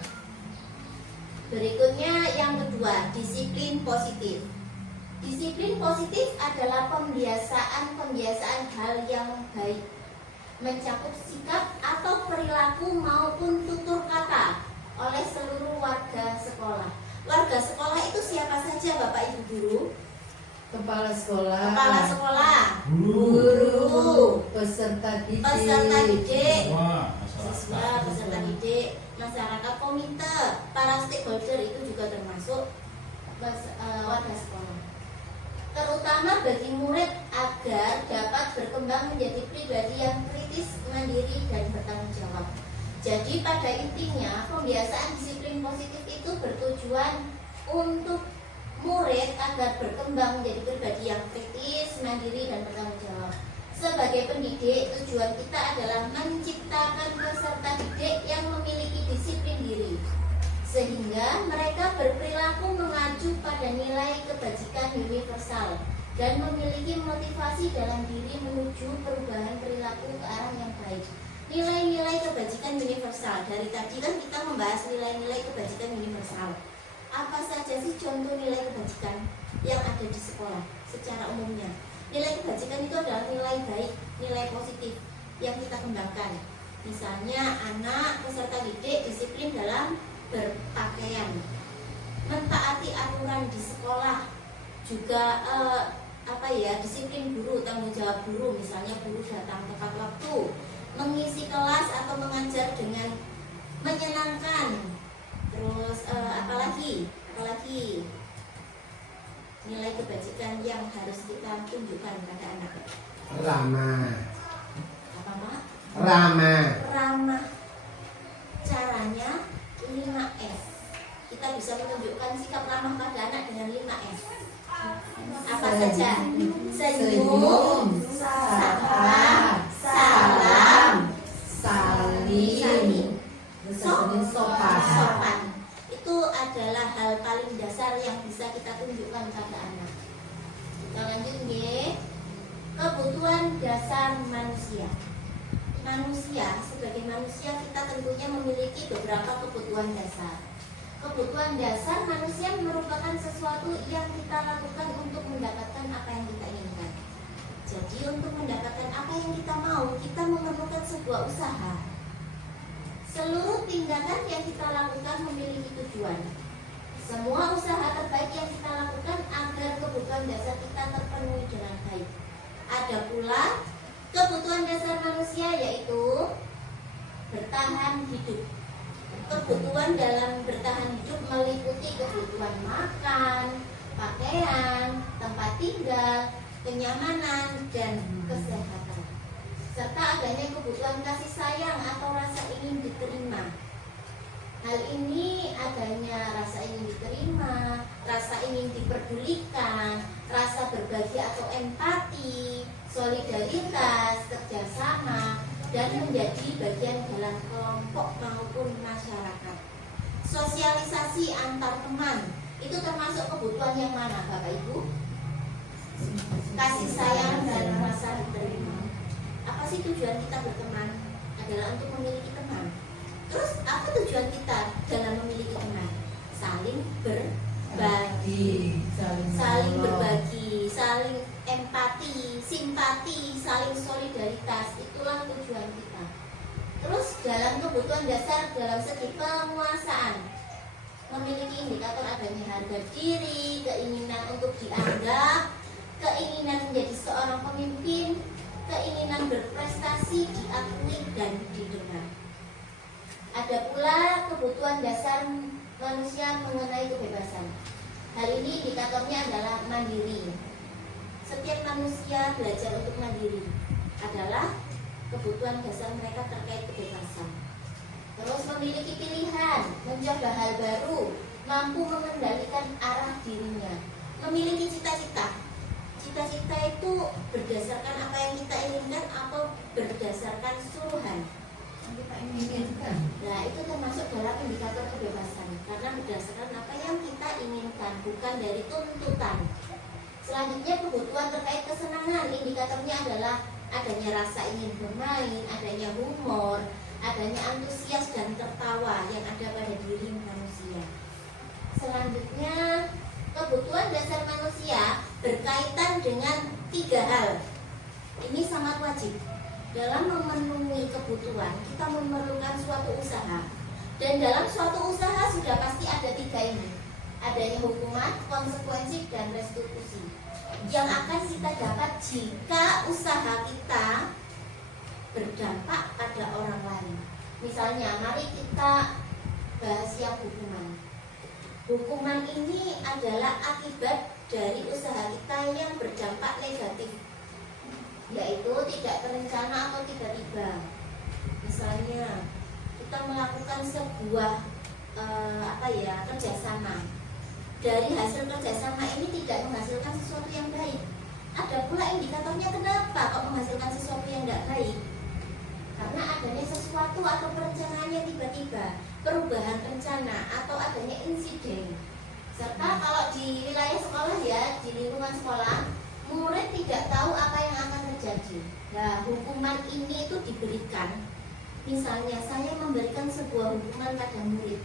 Berikutnya yang kedua, disiplin positif. Disiplin positif adalah pembiasaan hal yang baik, mencakup sikap atau perilaku maupun tutur kata oleh seluruh warga sekolah. Warga sekolah itu siapa saja Bapak Ibu guru? Kepala sekolah, Kepala sekolah, guru, peserta didik, Wah, siswa, peserta didik, masyarakat, komite, para stakeholder itu juga termasuk warga sekolah. Terutama bagi murid agar dapat berkembang menjadi pribadi yang kritis, mandiri, dan bertanggung jawab. Jadi pada intinya pembiasaan disiplin positif itu bertujuan untuk murid agar berkembang menjadi pribadi yang kritis, mandiri, dan bertanggung jawab. Sebagai pendidik, tujuan kita adalah menciptakan peserta didik yang memiliki disiplin diri, sehingga mereka berperilaku mengacu pada nilai kebajikan universal dan memiliki motivasi dalam diri menuju perubahan perilaku ke arah yang baik. Nilai-nilai kebajikan universal, dari tadi kan kita membahas nilai-nilai kebajikan universal. Apa saja sih contoh nilai kebajikan yang ada di sekolah secara umumnya? Nilai kebajikan itu adalah nilai baik, nilai positif yang kita kembangkan. Misalnya anak peserta didik disiplin dalam berpakaian, mentaati aturan di sekolah, juga disiplin guru, tanggung jawab guru, misalnya guru datang tepat waktu, mengisi kelas atau mengajar dengan menyenangkan. Terus apalagi nilai kebajikan yang harus kita tunjukkan pada anak. Ramah. Apa Mak? Ramah. Ramah. Caranya 5S. Kita bisa menunjukkan sikap ramah pada anak dengan 5S. Apa saja? Senyum, sapa, salam, saling, sopan. Itu adalah hal paling dasar yang bisa kita tunjukkan pada anak. Kita lanjut nggih. Kebutuhan dasar manusia. Manusia, sebagai manusia kita tentunya memiliki beberapa kebutuhan dasar. Kebutuhan dasar manusia merupakan sesuatu yang kita lakukan untuk mendapatkan apa yang kita inginkan. Jadi untuk mendapatkan apa yang kita mau, kita memerlukan sebuah usaha. Seluruh tindakan yang kita lakukan memiliki tujuan. Semua usaha terbaik yang kita lakukan agar kebutuhan dasar kita terpenuhi dengan baik. Ada pula kebutuhan dasar manusia yaitu bertahan hidup. Kebutuhan dalam bertahan hidup meliputi kebutuhan makan, pakaian, tempat tinggal, kenyamanan, dan kesehatan, serta adanya kebutuhan kasih sayang atau rasa ingin diterima. Hal ini adanya rasa ingin diterima, rasa ingin diperdulikan, rasa berbagi atau empati, solidaritas, kerjasama, dan menjadi bagian dalam kelompok maupun masyarakat. Sosialisasi antar teman itu termasuk kebutuhan yang mana Bapak Ibu? Kasih sayang dan rasa diterima. Apa sih tujuan kita berteman? Adalah untuk memiliki teman. Terus apa tujuan kita dalam memiliki teman? Saling berbagi, saling berbagi, saling empati, simpati, saling solidaritas. Itulah tujuan kita. Terus dalam kebutuhan dasar dalam segi penguasaan, memiliki indikator adanya harga diri, keinginan untuk dianggap, keinginan menjadi seorang pemimpin, keinginan berprestasi, diakui dan didengar. Ada pula kebutuhan dasar manusia mengenai kebebasan. Hal ini indikatornya adalah mandiri. Setiap manusia belajar untuk mandiri adalah kebutuhan dasar mereka terkait kebebasan. terus memiliki pilihan, mencoba hal baru, mampu mengendalikan arah dirinya, memiliki cita-cita. Cita-cita itu berdasarkan apa yang kita inginkan atau berdasarkan suruhan. Yang kita inginkan. Nah, itu termasuk dalam indikator kebebasan karena berdasarkan apa yang kita inginkan, bukan dari tuntutan. Selanjutnya kebutuhan terkait kesenangan, indikatornya adalah adanya rasa ingin bermain, adanya humor, adanya antusias dan tertawa yang ada pada diri manusia. Selanjutnya kebutuhan dasar manusia berkaitan dengan 3 hal. Ini sangat wajib. Dalam memenuhi kebutuhan, kita memerlukan suatu usaha. Dan dalam suatu usaha sudah pasti ada 3 ini. Adanya hukuman, konsekuensi, dan restitusi. Yang akan kita dapat jika usaha kita berdampak pada orang lain. Misalnya, mari kita bahas yang hukuman. Hukuman ini adalah akibat dari usaha kita yang berdampak negatif, yaitu tidak terencana atau tiba-tiba. Misalnya kita melakukan sebuah kerjasama. Dari hasil kerjasama ini tidak menghasilkan sesuatu yang baik. Ada pula indikatornya kenapa kok menghasilkan sesuatu yang tidak baik. Karena adanya sesuatu atau perencanaan yang tiba-tiba, perubahan rencana atau adanya insiden. Serta kalau di wilayah sekolah ya, di lingkungan sekolah, murid tidak tahu apa yang akan terjadi. Nah, hukuman ini itu diberikan. Misalnya saya memberikan sebuah hukuman pada murid.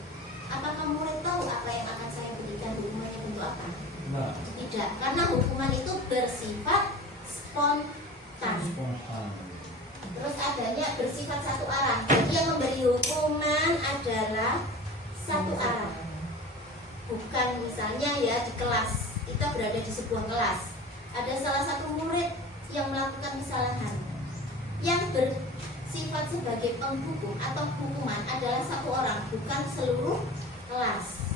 Apakah murid tahu apa yang akan saya berikan, hukumannya bentuk apa? Nah, Tidak, karena hukuman itu bersifat spontan. Terus adanya bersifat satu arah. Jadi yang memberi hukuman adalah satu arah. Bukan misalnya ya di kelas, kita berada di sebuah kelas, ada salah satu murid yang melakukan kesalahan. Yang bersifat sebagai penghukum atau hukuman adalah satu orang, bukan seluruh kelas.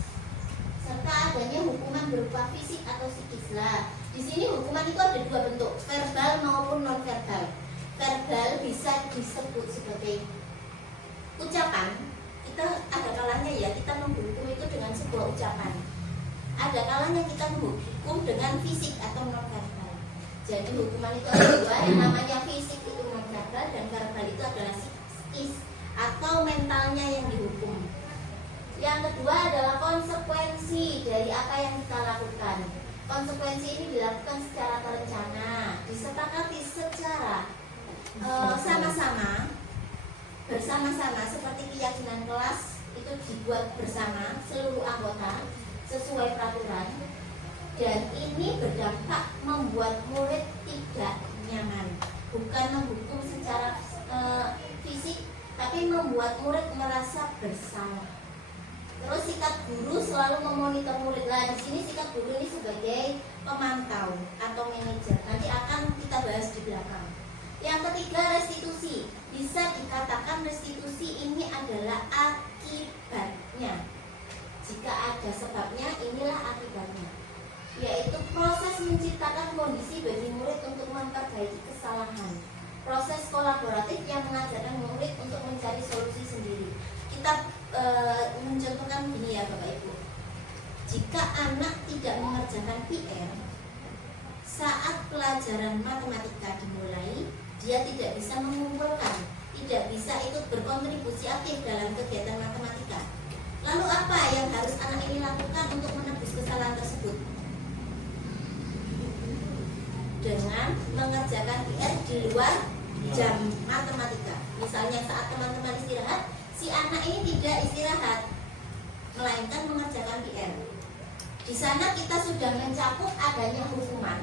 Serta adanya hukuman berupa fisik atau psikis. Lah, di sini hukuman itu ada 2 bentuk, verbal maupun non verbal. Verbal bisa disebut sebagai ucapan. Kita ada kalanya ya kita menghukum itu dengan sebuah ucapan. Ada kalanya kita menghukum dengan fisik atau non verbal. Jadi hukuman itu ada 2, yang namanya fisik itu non verbal dan verbal itu adalah psikis atau mentalnya yang dihukum. Yang kedua adalah konsekuensi dari apa yang kita lakukan. Konsekuensi ini dilakukan secara terencana, disepakati secara bersama-sama seperti keyakinan kelas itu dibuat bersama seluruh anggota sesuai peraturan, dan ini berdampak membuat murid tidak nyaman, bukan menghukum secara fisik tapi membuat murid merasa bersalah. Terus sikap guru selalu memonitor murid. Nah, di sini sikap guru ini sebagai pemantau atau manajer. Nanti akan kita bahas di belakang. Yang ketiga, restitusi. Bisa dikatakan restitusi ini adalah akibatnya. Jika ada sebabnya, inilah akibatnya. Yaitu proses menciptakan kondisi bagi murid untuk memperbaiki kesalahan. Proses kolaboratif yang mengajarkan murid untuk mencari solusi sendiri. Kita mencontohkan begini ya Bapak Ibu. Jika anak tidak mengerjakan PR saat pelajaran matematika dimulai, dia tidak bisa mengumpulkan, tidak bisa ikut berkontribusi aktif dalam kegiatan matematika. Lalu apa yang harus anak ini lakukan untuk menebus kesalahan tersebut? Dengan mengerjakan PR di luar jam matematika. Misalnya saat teman-teman istirahat, si anak ini tidak istirahat, melainkan mengerjakan PR. Di sana kita sudah mencakup adanya hukuman,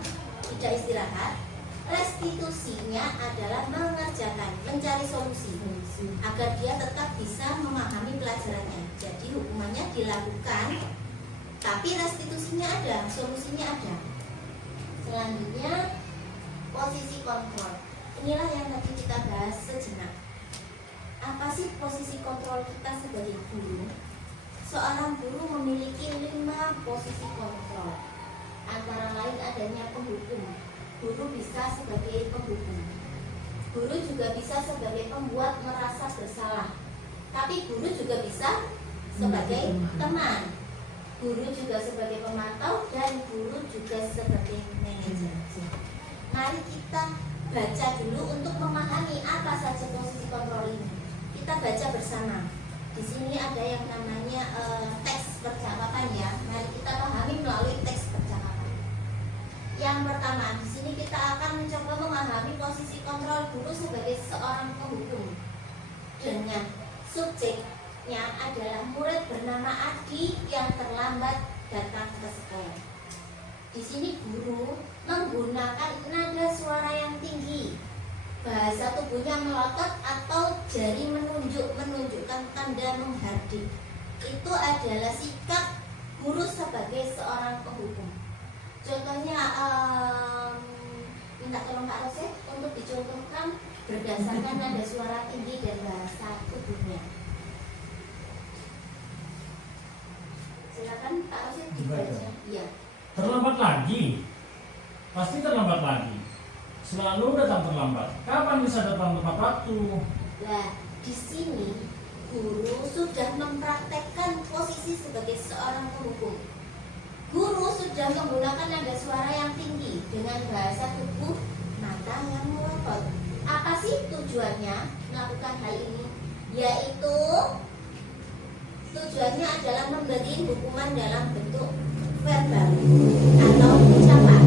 tidak istirahat. Restitusinya adalah mengerjakan, mencari solusi agar dia tetap bisa memahami pelajarannya. Jadi hukumannya dilakukan, tapi restitusinya ada, solusinya ada. Selanjutnya posisi kontrol. Inilah yang tadi kita bahas sejenak. Apa sih posisi kontrol kita sebagai guru? Seorang guru memiliki 5 posisi kontrol. Antara lain adanya penghukum. Guru bisa sebagai penghukum. Guru juga bisa sebagai pembuat merasa bersalah. Tapi guru juga bisa sebagai teman, guru juga sebagai pemantau, dan guru juga sebagai manajer. Mari kita baca dulu untuk memahami apa saja posisi kontrol ini. Kita baca bersama. Di sini ada yang namanya teks percakapan ya. Mari kita pahami melalui teks percakapan. Yang pertama, di sini kita akan mencoba memahami posisi kontrol guru sebagai seorang penghukum dengan subjeknya adalah murid bernama Adi yang terlambat datang ke sekolah. Di sini guru menggunakan nada suara yang tinggi, bahasa tubuhnya melotot atau jari menunjukkan tanda menghardik. Itu adalah sikap guru sebagai seorang penghukum. Contohnya, minta tolong Pak Rose untuk dicontohkan berdasarkan nada suara tinggi dan bahasa tubuhnya. Silakan Pak Rose dibaca. Iya. Terlambat lagi, pasti terlambat lagi. Selalu datang terlambat. Kapan bisa datang tepat waktu? Nah, di sini guru sudah mempraktekkan posisi sebagai seorang penghukum. Guru sudah menggunakan nada suara yang tinggi dengan bahasa tubuh mata yang melotot. Apa sih tujuannya melakukan hal ini? Yaitu tujuannya adalah memberi hukuman dalam bentuk verbal atau ucapan.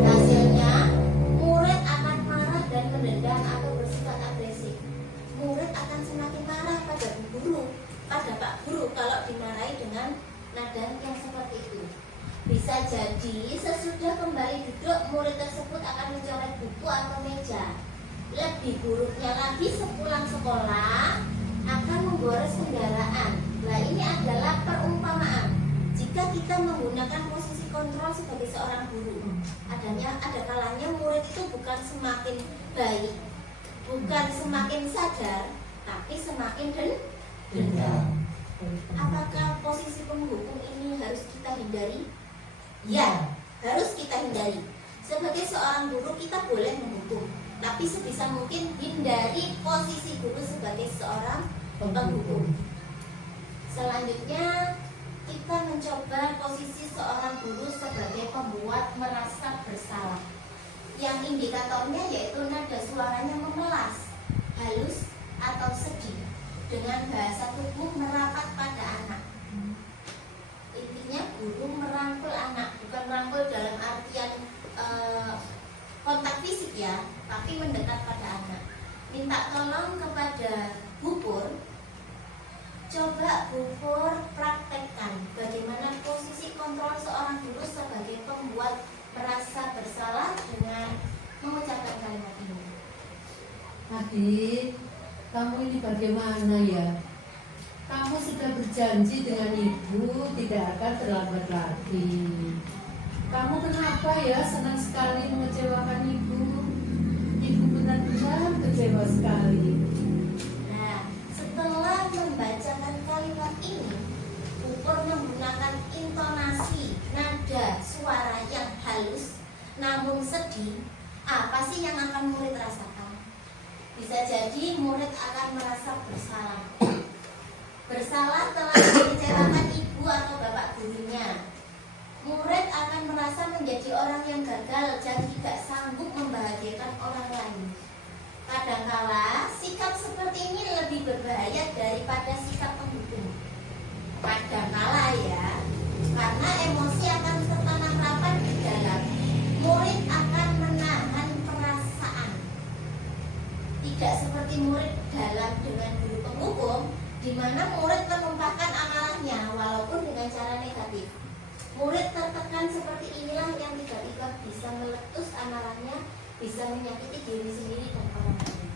Hasilnya, murid akan marah dan mendendam atau bersifat agresif. Murid akan semakin marah pada guru, pada Pak Guru kalau dimarahi dengan nada yang seperti itu. Bisa jadi sesudah kembali duduk, murid tersebut akan mencoret buku atau meja. Lebih buruknya lagi, sepulang sekolah akan menggores kendaraan. Nah, ini adalah perumpamaan. Jika kita menggunakan posisi kontrol sebagai seorang guru, ada kalanya murid itu bukan semakin baik, bukan semakin sadar, tapi semakin dendam. Apakah posisi penghukum ini harus kita hindari? Ya, harus kita hindari. Sebagai seorang guru kita boleh menghukum, tapi sebisa mungkin hindari posisi guru sebagai seorang penghukum. Selanjutnya kita mencoba posisi seorang guru sebagai pembuat merasa bersalah. Yang indikatornya yaitu nada suaranya memelas, halus atau sedih, dengan bahasa tubuh merapat pada anak. Intinya guru merangkul anak, bukan merangkul dalam artian kontak fisik ya, tapi mendekat pada anak. Minta tolong kepada Bu Pur, coba Bu Pur praktekkan bagaimana posisi kontrol seorang guru sebagai pembuat merasa bersalah dengan mengucapkan kalimat ini. Adik, kamu ini bagaimana ya? Kamu sudah berjanji dengan ibu tidak akan terlambat lagi. Kamu kenapa ya senang sekali mengecewakan ibu? Ibu benar-benar kecewa sekali. Nah, setelah membacakan kalimat ini, Pupur menggunakan intonasi nada suara yang halus namun sedih. Apa sih yang akan murid rasakan? Bisa jadi murid akan merasa bersalah. Bersalah telah mengecewakan ibu atau bapak gurunya. Murid akan merasa menjadi orang yang gagal dan tidak sanggup membahagiakan orang lain. Kadangkala sikap seperti ini lebih berbahaya daripada sikap penghukum. Kadangkala ya, karena emosi akan tertanam rapat di dalam. Murid akan menahan perasaan. Tidak seperti murid dalam dengan guru penghukum, di mana murid menumpahkan amarahnya walaupun dengan cara negatif. Murid tertekan seperti inilah yang tiba-tiba bisa meletus amarahnya, bisa menyakiti diri sendiri dan orang lain.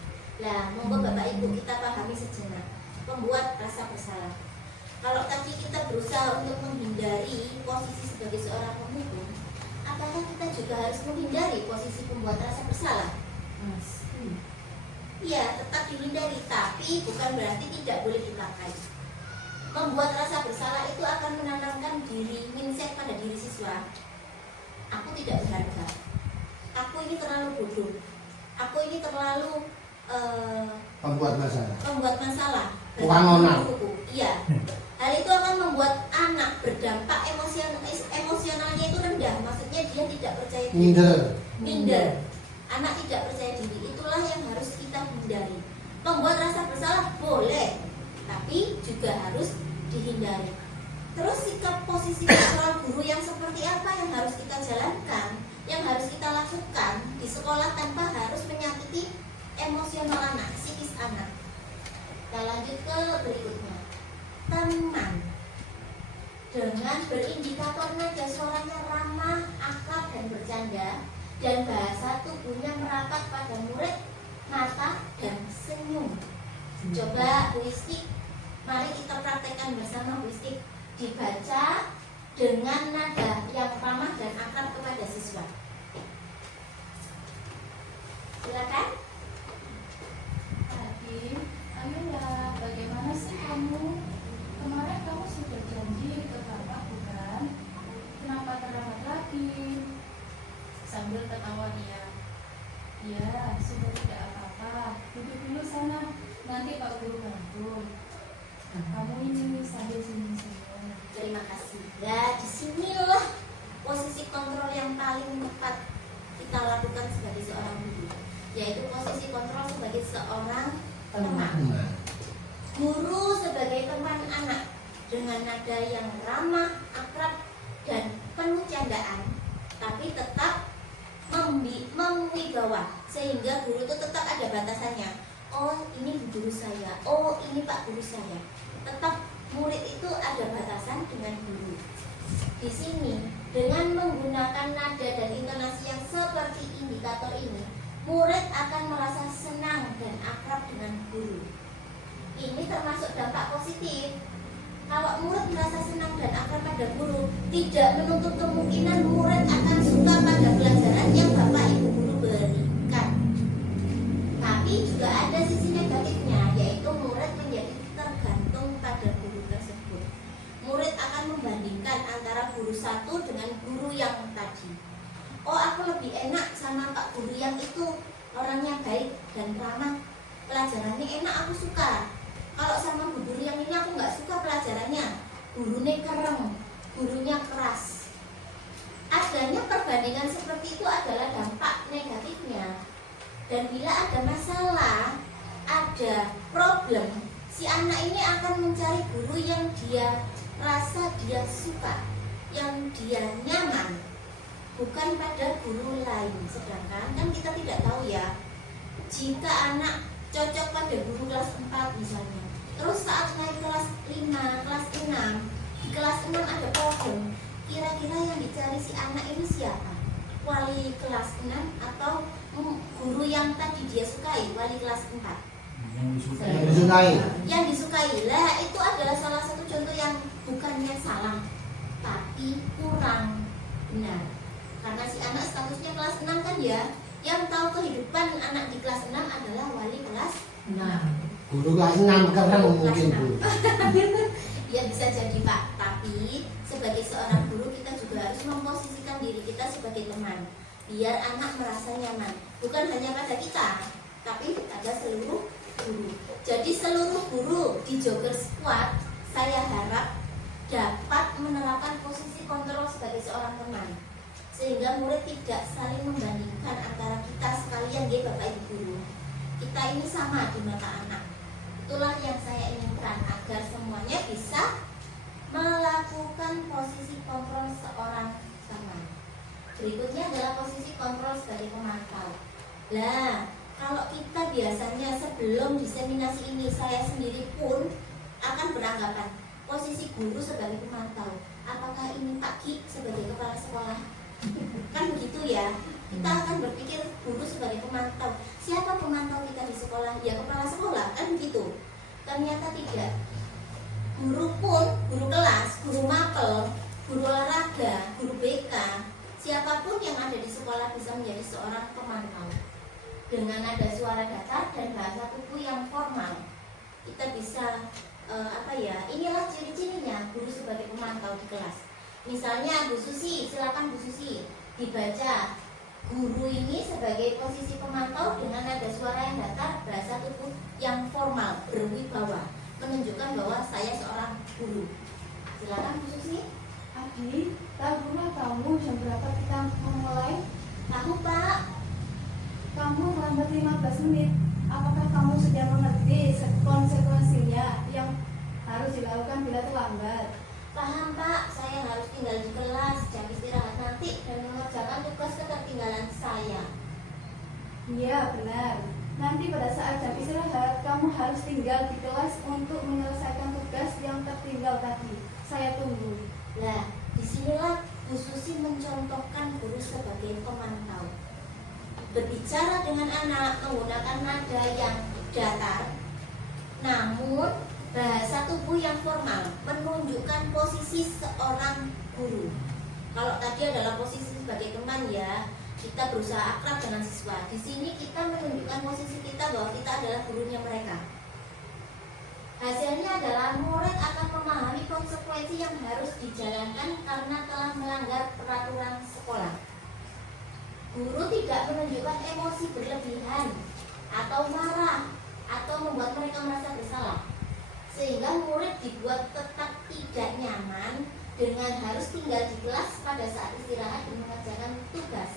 Nah, monggo Bapak Ibu kita pahami sejenak. Pembuat rasa bersalah. Kalau tadi kita berusaha untuk menghindari posisi sebagai seorang penghukum, apakah kita juga harus menghindari posisi pembuat rasa bersalah? Iya, tetap dihindari, tapi bukan berarti tidak boleh dipakai. Membuat rasa bersalah itu akan menanamkan diri mindset pada diri siswa. Aku tidak berharga. Aku ini terlalu bodoh. Aku ini terlalu Pembuat masalah. pembuat masalah. Wangonan. Iya. Hal itu akan membuat anak berdampak emosionalnya itu rendah. Maksudnya dia tidak percaya diri. Minder. Anak tidak percaya diri. Itulah yang harus kita hindari. Membuat rasa bersalah boleh, tapi juga harus dihindari. Terus sikap posisi kontrol guru yang seperti apa yang harus kita jalankan, yang harus kita lakukan di sekolah tanpa harus menyakiti emosional anak, psikis anak. Kita lanjut ke berikutnya. Teman dengan berindikator nada suaranya ramah, akrab dan bercanda, dan bahasa tubuhnya merapat pada murid, mata dan senyum. Coba Bu Isti, mari kita praktekkan bersama Bu Isti. Dibaca dengan nada yang ramah dan akrab kepada siswa. Silakan. Tadi, ayolah, bagaimana sih kamu? Kemarin kamu sudah janji ke Bapak, bukan? Kenapa terlambat lagi? Sambil tertawa dia. Ya, sudah tidak apa-apa. Duduk dulu sana, nanti Pak Guru bantu. Kamu ini sambil senyum-senyum. Terima kasih. Ya, disinilah posisi kontrol yang paling tepat kita lakukan sebagai seorang guru, yaitu posisi kontrol sebagai seorang teman. Guru sebagai teman anak dengan nada yang ramah, akrab, dan penuh candaan, tapi tetap memwibawa, sehingga guru itu tetap ada batasannya. Oh, ini guru saya. Oh, ini Pak Guru saya. Tetap murid itu ada batasan dengan guru. Di sini dengan menggunakan nada dan intonasi yang seperti indikator ini, murid akan merasa senang dan akrab dengan guru. Ini termasuk dampak positif. Kalau murid merasa senang dan akrab pada guru, tidak menutup kemungkinan murid akan suka pada pelajaran yang Bapak Ibu guru berikan. Tapi juga ada sisi negatifnya, yaitu murid menjadi tergantung pada guru tersebut. Murid akan membandingkan antara guru satu dengan guru yang tadi. Oh, aku lebih enak sama Pak Guru yang itu, orangnya baik dan ramah, pelajarannya enak, aku suka. Kalau sama guru yang ini aku nggak suka pelajarannya, gurunya kereng, gurunya keras. Adanya perbandingan seperti itu adalah dampak negatifnya. Dan bila ada masalah, ada problem, si anak ini akan mencari guru yang dia rasa dia suka, yang dia nyaman, bukan pada guru lain. Sedangkan kan kita tidak tahu ya, jika anak cocok pada guru kelas 4 misalnya, terus saat naik kelas 5, kelas 6, di kelas 6 ada problem, kira-kira yang dicari si anak ini siapa? Wali kelas 6 atau guru yang tadi dia sukai, wali kelas 4? Yang disukai lah, itu adalah salah satu contoh yang bukannya salah, tapi kurang benar. Karena si anak statusnya kelas 6 kan ya, yang tahu kehidupan anak di kelas 6 adalah wali kelas 6. Guru kelas 6 keren mungkin Bu. Ya bisa jadi Pak, tapi sebagai seorang guru kita juga harus memposisikan diri kita sebagai teman, biar anak merasa nyaman. Bukan hanya pada kita, tapi pada seluruh guru. Jadi seluruh guru di Jogger Squad saya harap dapat menerapkan posisi kontrol sebagai seorang teman, sehingga murid tidak saling membandingkan antara kita sekalian dia Bapak Ibu guru. Kita ini sama di mata anak. Itulah yang saya inginkan, agar semuanya bisa melakukan posisi kontrol seorang teman. Berikutnya adalah posisi kontrol sebagai pemantau. Lah, kalau kita biasanya sebelum diseminasi ini, saya sendiri pun akan beranggapan posisi guru sebagai pemantau. Apakah ini Pak Ki sebagai kepala sekolah? Kan begitu ya. Kita akan berpikir guru sebagai pemantau. Siapa pemantau kita di sekolah? Ya kepala sekolah, kan begitu. Ternyata tidak. Guru pun, guru kelas, guru mapel, guru olahraga, guru BK, siapapun yang ada di sekolah bisa menjadi seorang pemantau. Dengan ada suara datar dan bahasa tubuh yang formal, kita bisa inilah ciri-cirinya guru sebagai pemantau di kelas. Misalnya Bu Susi, silakan Bu Susi dibaca. Guru ini sebagai posisi pemantau dengan ada suara yang datar, bahasa tubuh yang formal, berwibawa, silakan Bu Susi. Adi, tahukah kamu jam berapa kita memulai? Tahu Pak. Kamu melambat 15 menit. Apakah kamu sudah mengerti konsekuensinya yang harus dilakukan bila terlambat? Paham Pak, saya harus tinggal di kelas, jam istirahat nanti dan mengerjakan tugas ketertinggalan saya. Iya, benar. Nanti pada saat jam istirahat, kamu harus tinggal di kelas untuk menyelesaikan tugas yang tertinggal tadi. Saya tunggu. Nah, disinilah Bu Susi mencontohkan guru sebagai pemantau. Berbicara dengan anak menggunakan nada yang datar, namun bahasa tubuh yang formal menunjukkan posisi seorang guru. Kalau tadi adalah posisi sebagai teman ya, kita berusaha akrab dengan siswa. Di sini kita menunjukkan posisi kita bahwa kita adalah gurunya mereka. Hasilnya adalah murid akan memahami konsekuensi yang harus dijalankan karena telah melanggar peraturan sekolah. Guru tidak menunjukkan emosi berlebihan atau marah atau membuat mereka merasa bersalah, sehingga murid dibuat tetap tidak nyaman dengan harus tinggal di kelas pada saat istirahat dan mengerjakan tugas.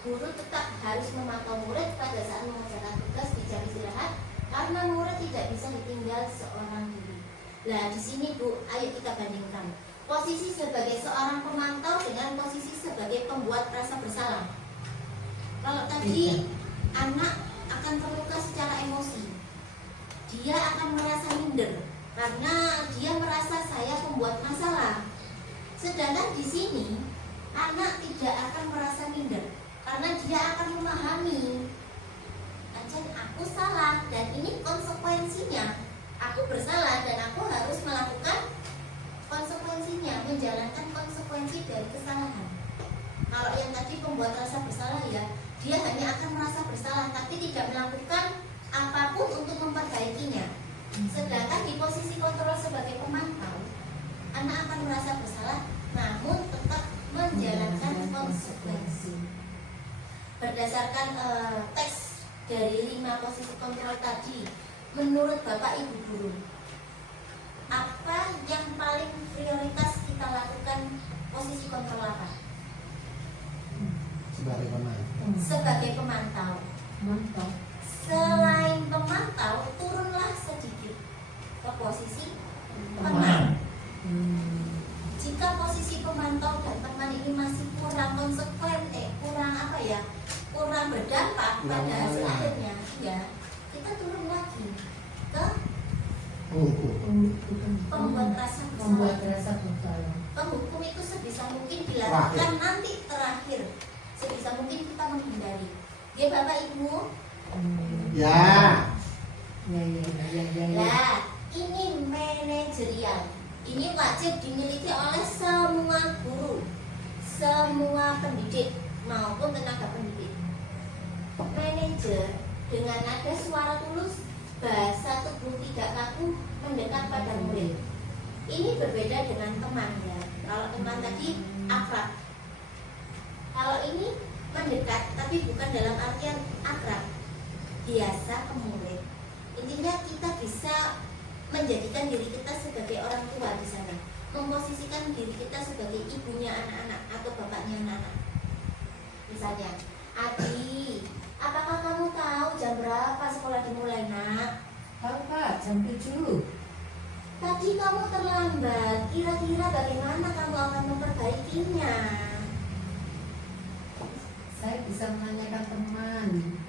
Guru tetap harus memantau murid pada saat mengerjakan tugas di jam istirahat karena murid tidak bisa ditinggal seorang diri. Nah, di sini Bu, ayo kita bandingkan posisi sebagai seorang pemantau dengan posisi sebagai pembuat rasa bersalah. Kalau tadi anak akan terluka secara emosi, dia akan merasa minder karena dia merasa saya pembuat masalah. Sedangkan di sini anak tidak akan merasa minder karena dia akan memahami, ancen aku salah dan ini konsekuensinya. Aku bersalah dan aku harus melakukan konsekuensinya, menjalankan konsekuensi dari kesalahan. Kalau yang tadi pembuat rasa bersalah ya, dia hanya akan merasa bersalah tapi tidak melakukan apapun untuk memperbaikinya. Sedangkan di posisi kontrol sebagai pemantau, anak akan merasa bersalah namun tetap menjalankan konsekuensi. Berdasarkan teks dari 5 posisi kontrol tadi, menurut Bapak Ibu guru, apa yang paling prioritas kita lakukan posisi kontrol apa? Sebagai pemantau. Sebagai pemantau. Mantap. Selain pemantau, turunlah sedikit ke posisi teman. Teman. Jika posisi pemantau dan teman ini masih kurang konsekuen, kurang berdampak pada hasil akhirnya, ya kita turun lagi ke pembuat rasa Membuat bersalah. rasa bersalah. Penghukum itu sebisa mungkin dilakukan nanti terakhir, sebisa mungkin kita menghindari. Ya Bapak Ibu. Ya. Ya. Nah, ini manajerial. Ini wajib dimiliki oleh semua guru, semua pendidik maupun tenaga pendidik. Manajer dengan nada suara tulus, bahasa tubuh tidak kaku, mendekat pada murid. Ini berbeda dengan teman ya. Kalau teman tadi akrab, kalau ini mendekat tapi bukan dalam artian akrab, biasa ke murid. Intinya kita bisa menjadikan diri kita sebagai orang tua di sana, memposisikan diri kita sebagai ibunya anak-anak atau bapaknya anak-anak. Misalnya, Adi, apakah kamu tahu jam berapa sekolah dimulai, Nak? Tahu Pak, jam 7. Tadi kamu terlambat. Kira-kira bagaimana kamu akan memperbaikinya? Saya bisa menanyakan teman,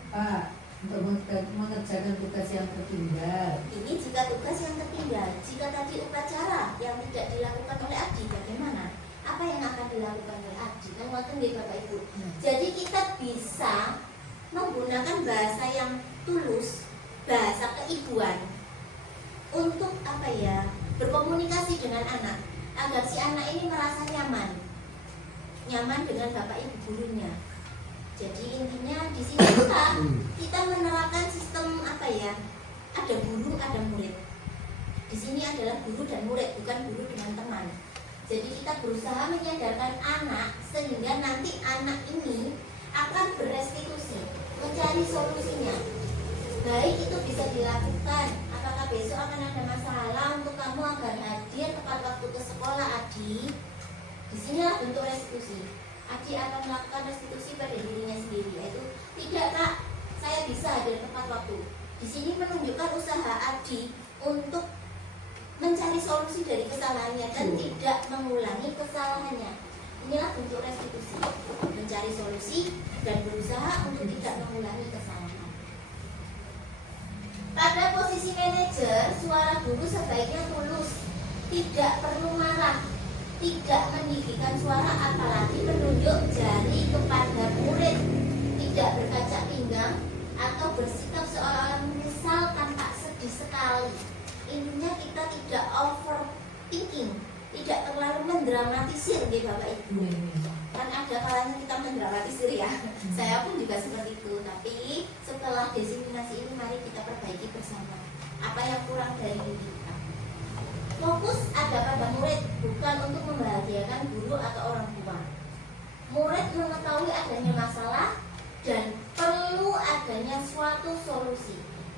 Pak, untuk mengerjakan tugas yang tertinggal. Ini jika tugas yang tertinggal. Jika tadi upacara yang tidak dilakukan oleh Adi, bagaimana? Apa yang akan dilakukan oleh Adi? Kan ngoten nggih Bapak Ibu. Jadi kita bisa menggunakan bahasa yang tulus, bahasa keibuan untuk apa ya? Berkomunikasi dengan anak agar si anak ini merasa nyaman dengan Bapak Ibu gurunya. Jadi intinya di sini kita menerapkan sistem apa ya? Ada guru, ada murid. Di sini adalah guru dan murid, bukan guru dengan teman. Jadi kita berusaha menyadarkan anak sehingga nanti anak ini akan berestitusi, mencari solusinya. Baik itu bisa dilakukan, apakah besok akan ada masalah untuk kamu agar hadir tepat waktu ke sekolah, Adi. Disinilah bentuk restitusi. Adi akan melakukan restitusi pada dirinya sendiri, yaitu tidak Kak, saya bisa hadir tepat waktu. Di sini menunjukkan usaha Adi untuk mencari solusi dari kesalahannya dan tidak mengulangi kesalahannya. Inilah bentuk restitusi, mencari solusi dan berusaha untuk tidak mengulangi kesalahan. Pada posisi manajer, suara guru sebaiknya tulus, tidak perlu marah, tidak meninggikan suara apalagi menunjuk jari kepada murid, tidak berkaca pinggang atau bersikap seolah-olah menyesal tanpa sedih sekali. Intinya kita tidak overthinking, tidak terlalu mendramatisir gitu Bapak Ibu. Kan ada kalanya kita mendramatisir ya. Saya pun juga seperti itu. Tapi setelah diseminasi ini mari kita perbaiki bersama. Apa yang kurang dari diri kita. Fokus ada pada murid, bukan untuk membahagiakan guru atau orang tua. Murid mengetahui adanya masalah dan perlu adanya suatu solusi.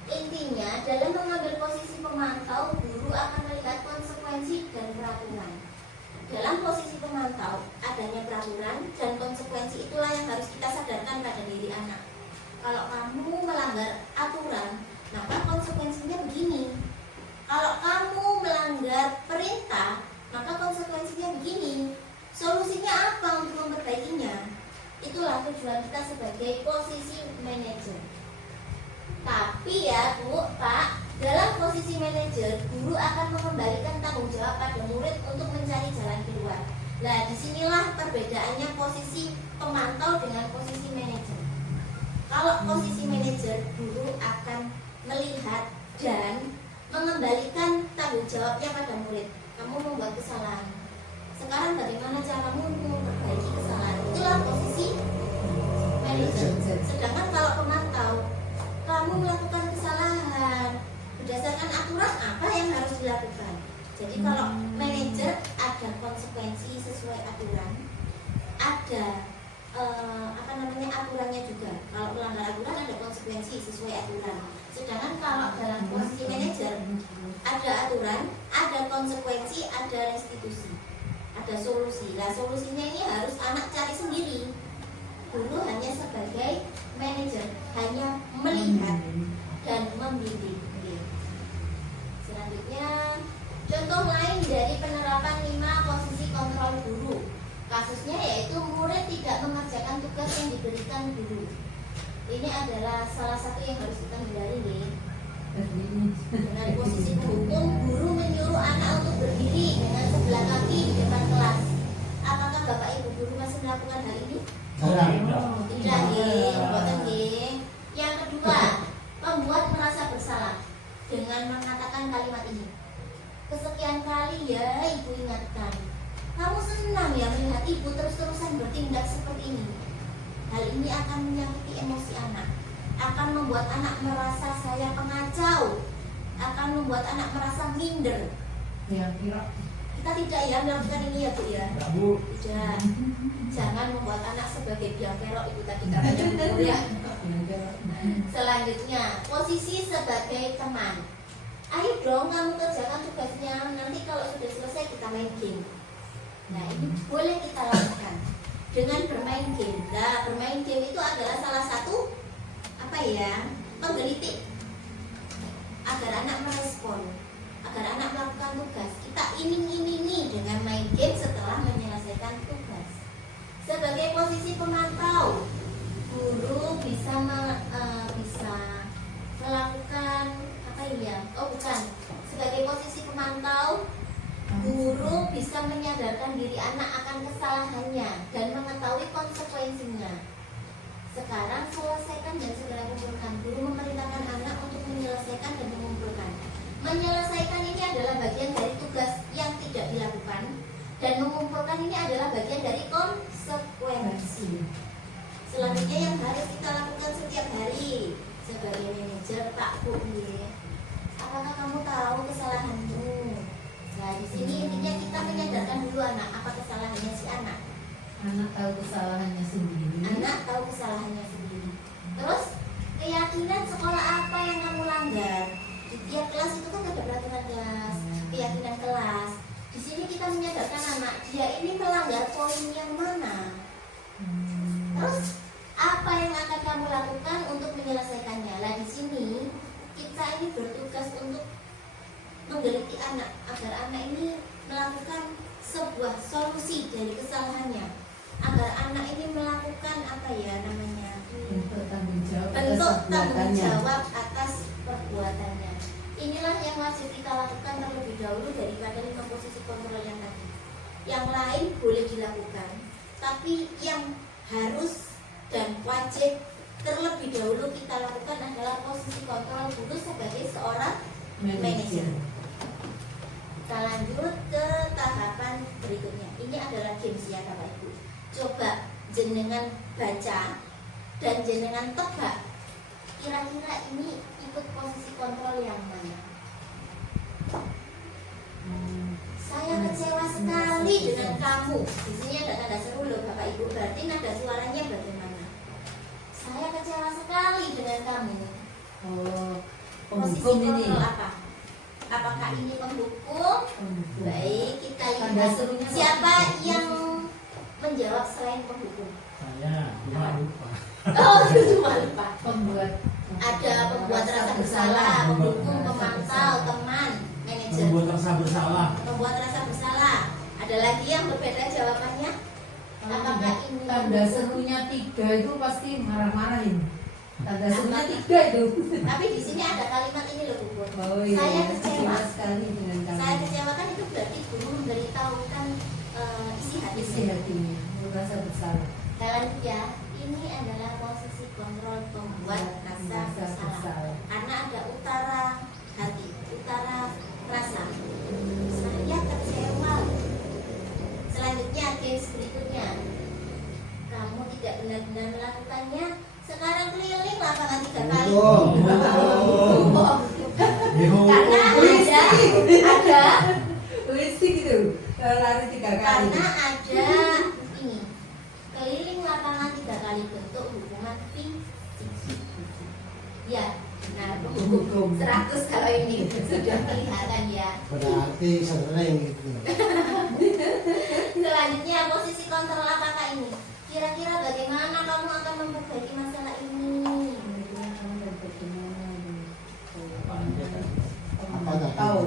Intinya dalam mengambil posisi pemantau, guru akan melihat konsekuensi dan peraturan. Dalam posisi pemantau, adanya peraturan dan konsekuensi itulah yang harus kita sadarkan pada diri anak. Kalau kamu melanggar aturan, maka konsekuensinya begini. Kalau kamu melanggar perintah, maka konsekuensinya begini. Solusinya apa untuk memperbaikinya? Itulah tujuan kita sebagai posisi manajer. Tapi ya Bu, Pak, dalam posisi manajer, guru akan mengembalikan tanggung jawab pada murid untuk mencari jalan keluar. Nah, disinilah perbedaannya posisi pemantau dengan posisi manajer. Kalau posisi manajer, guru akan melihat dan mengembalikan tanggung jawabnya pada murid. Kamu membuat kesalahan. Sekarang bagaimana caramu untuk memperbaiki kesalahan? Itulah posisi manajer. Sedangkan kalau pemantau, kamu melakukan kesalahan berdasarkan aturan apa yang harus dilakukan. Jadi kalau manajer ada konsekuensi sesuai aturan, ada aturannya juga. Kalau melanggar aturan ada konsekuensi sesuai aturan. Sedangkan kalau dalam posisi manajer ada aturan, ada konsekuensi, ada restitusi, ada solusi. Nah solusinya ini harus anak cari sendiri. Guru hanya sebagai manajer, hanya melihat dan membimbing. Selanjutnya, contoh lain dari penerapan 5 posisi kontrol guru. Kasusnya yaitu murid tidak mengerjakan tugas yang diberikan guru. Ini adalah salah satu yang harus kita hindari nih. Dengan posisi penghukum, guru menyuruh anak untuk berdiri dengan sebelah kaki di depan kelas. Apakah Bapak Ibu guru masih melakukan hal ini? Tidak, nggih. Yang kedua, membuat merasa bersalah dengan mengatakan kalimat ini. Kesekian kali ya ibu ingatkan, kamu senang ya melihat ibu terus-terusan bertindak seperti ini. Hal ini akan menyakiti emosi anak, akan membuat anak merasa saya pengacau, akan membuat anak merasa minder. Ya, kira. Kita tidak ya melakukan ini ya Bu ya. Bu. Tidak. Jangan membuat anak sebagai biang kerok itu tadi katanya Bu ya. Selanjutnya, posisi sebagai teman. Ayo dong kamu kerjakan tugasnya, nanti kalau sudah selesai kita main game. Nah ini boleh kita lakukan dengan bermain game. Nah bermain game itu adalah salah satu penggelitik agar anak merespon, agar anak melakukan tugas. Kita iming-imingi dengan main game setelah menyelesaikan tugas. Sebagai posisi pemantau, guru bisa melakukan sebagai posisi pemantau, guru bisa menyadarkan diri anak akan kesalahannya dan mengetahui konsekuensinya. Sekarang selesaikan dan segera kumpulkan. Guru memerintahkan anak untuk menyelesaikan dan mengumpulkan. Menyelesaikan ini adalah bagian dari tugas yang tidak dilakukan, dan mengumpulkan ini adalah bagian dari konsekuensi. Selanjutnya yang harus kita lakukan setiap hari sebagai manajer, Pak Bu, apakah kamu tahu kesalahanmu? Nah di sini intinya kita menyadarkan dulu anak apa kesalahannya si anak. Anak tahu kesalahannya sendiri. Anak tahu kesalahannya sendiri. Terus keyakinan sekolah apa yang kamu langgar? Di tiap kelas itu kan ada menggeliti anak agar anak ini melakukan sebuah solusi dari kesalahannya, agar anak ini melakukan bentuk tanggung jawab atas bentuk tanggung perbuatannya. jawab atas perbuatannya. Inilah yang wajib kita lakukan terlebih dahulu daripada 5 posisi kontrol yang tadi. Yang lain boleh dilakukan, tapi yang harus dan wajib terlebih dahulu kita lakukan adalah posisi kontrol guru sebagai seorang manajer. Kita lanjut ke tahapan berikutnya. Ini adalah games ya Bapak Ibu. Coba jenengan baca dan jenengan tebak kira-kira ini ikut posisi kontrol yang mana. Saya kecewa sekali dengan kamu. Di sini ada tanda seru loh Bapak Ibu. Berarti nada suaranya bagaimana? Saya kecewa sekali dengan kamu. Oh, Posisi penghukum ini. kontrol apa? Apakah ini penghukum? Penghukum. Baik, kita Tanda lihat serunya siapa apa? yang menjawab selain penghukum. Saya cuma lupa. Oh, cuma lupa. Pembuat Ada pembuat rasa bersalah, penghukum, pemantau, teman, manajer. Membuat rasa bersalah. Membuat rasa bersalah. Ada lagi yang berbeda jawabannya? Apakah ini tanda serunya 3 itu pasti marah-marahin. Tanda serunya 3 itu. Tapi di sini ada kalimat ini loh Bu Put. Oh iya, Saya kecewa. sekali dengan kamu. Saya kecewa kan itu berarti guru memberitahukan isi hati. Isi hatinya, merasa bersalah. Kalian ya, ini adalah posisi kontrol pembuat rasa bersalah. Karena ada utara hati, utara rasa. Saya kecewa. Selanjutnya games berikutnya. Kamu tidak benar-benar melakukannya. Sekarang keliling lapangan 3 kali. Betul. Karena ada Wisi gitu, lari 3 kali. karena ada ini keliling lapangan 3 kali, bentuk hubungan fisik. Ya, nah Hukum. 100 kalau ini sudah kelihatan ya. Berarti sering gitu. Selanjutnya posisi kontrol apakah ini? Kira-kira bagaimana kamu akan memperbaiki masalah ini? Apa tadi? Tahu.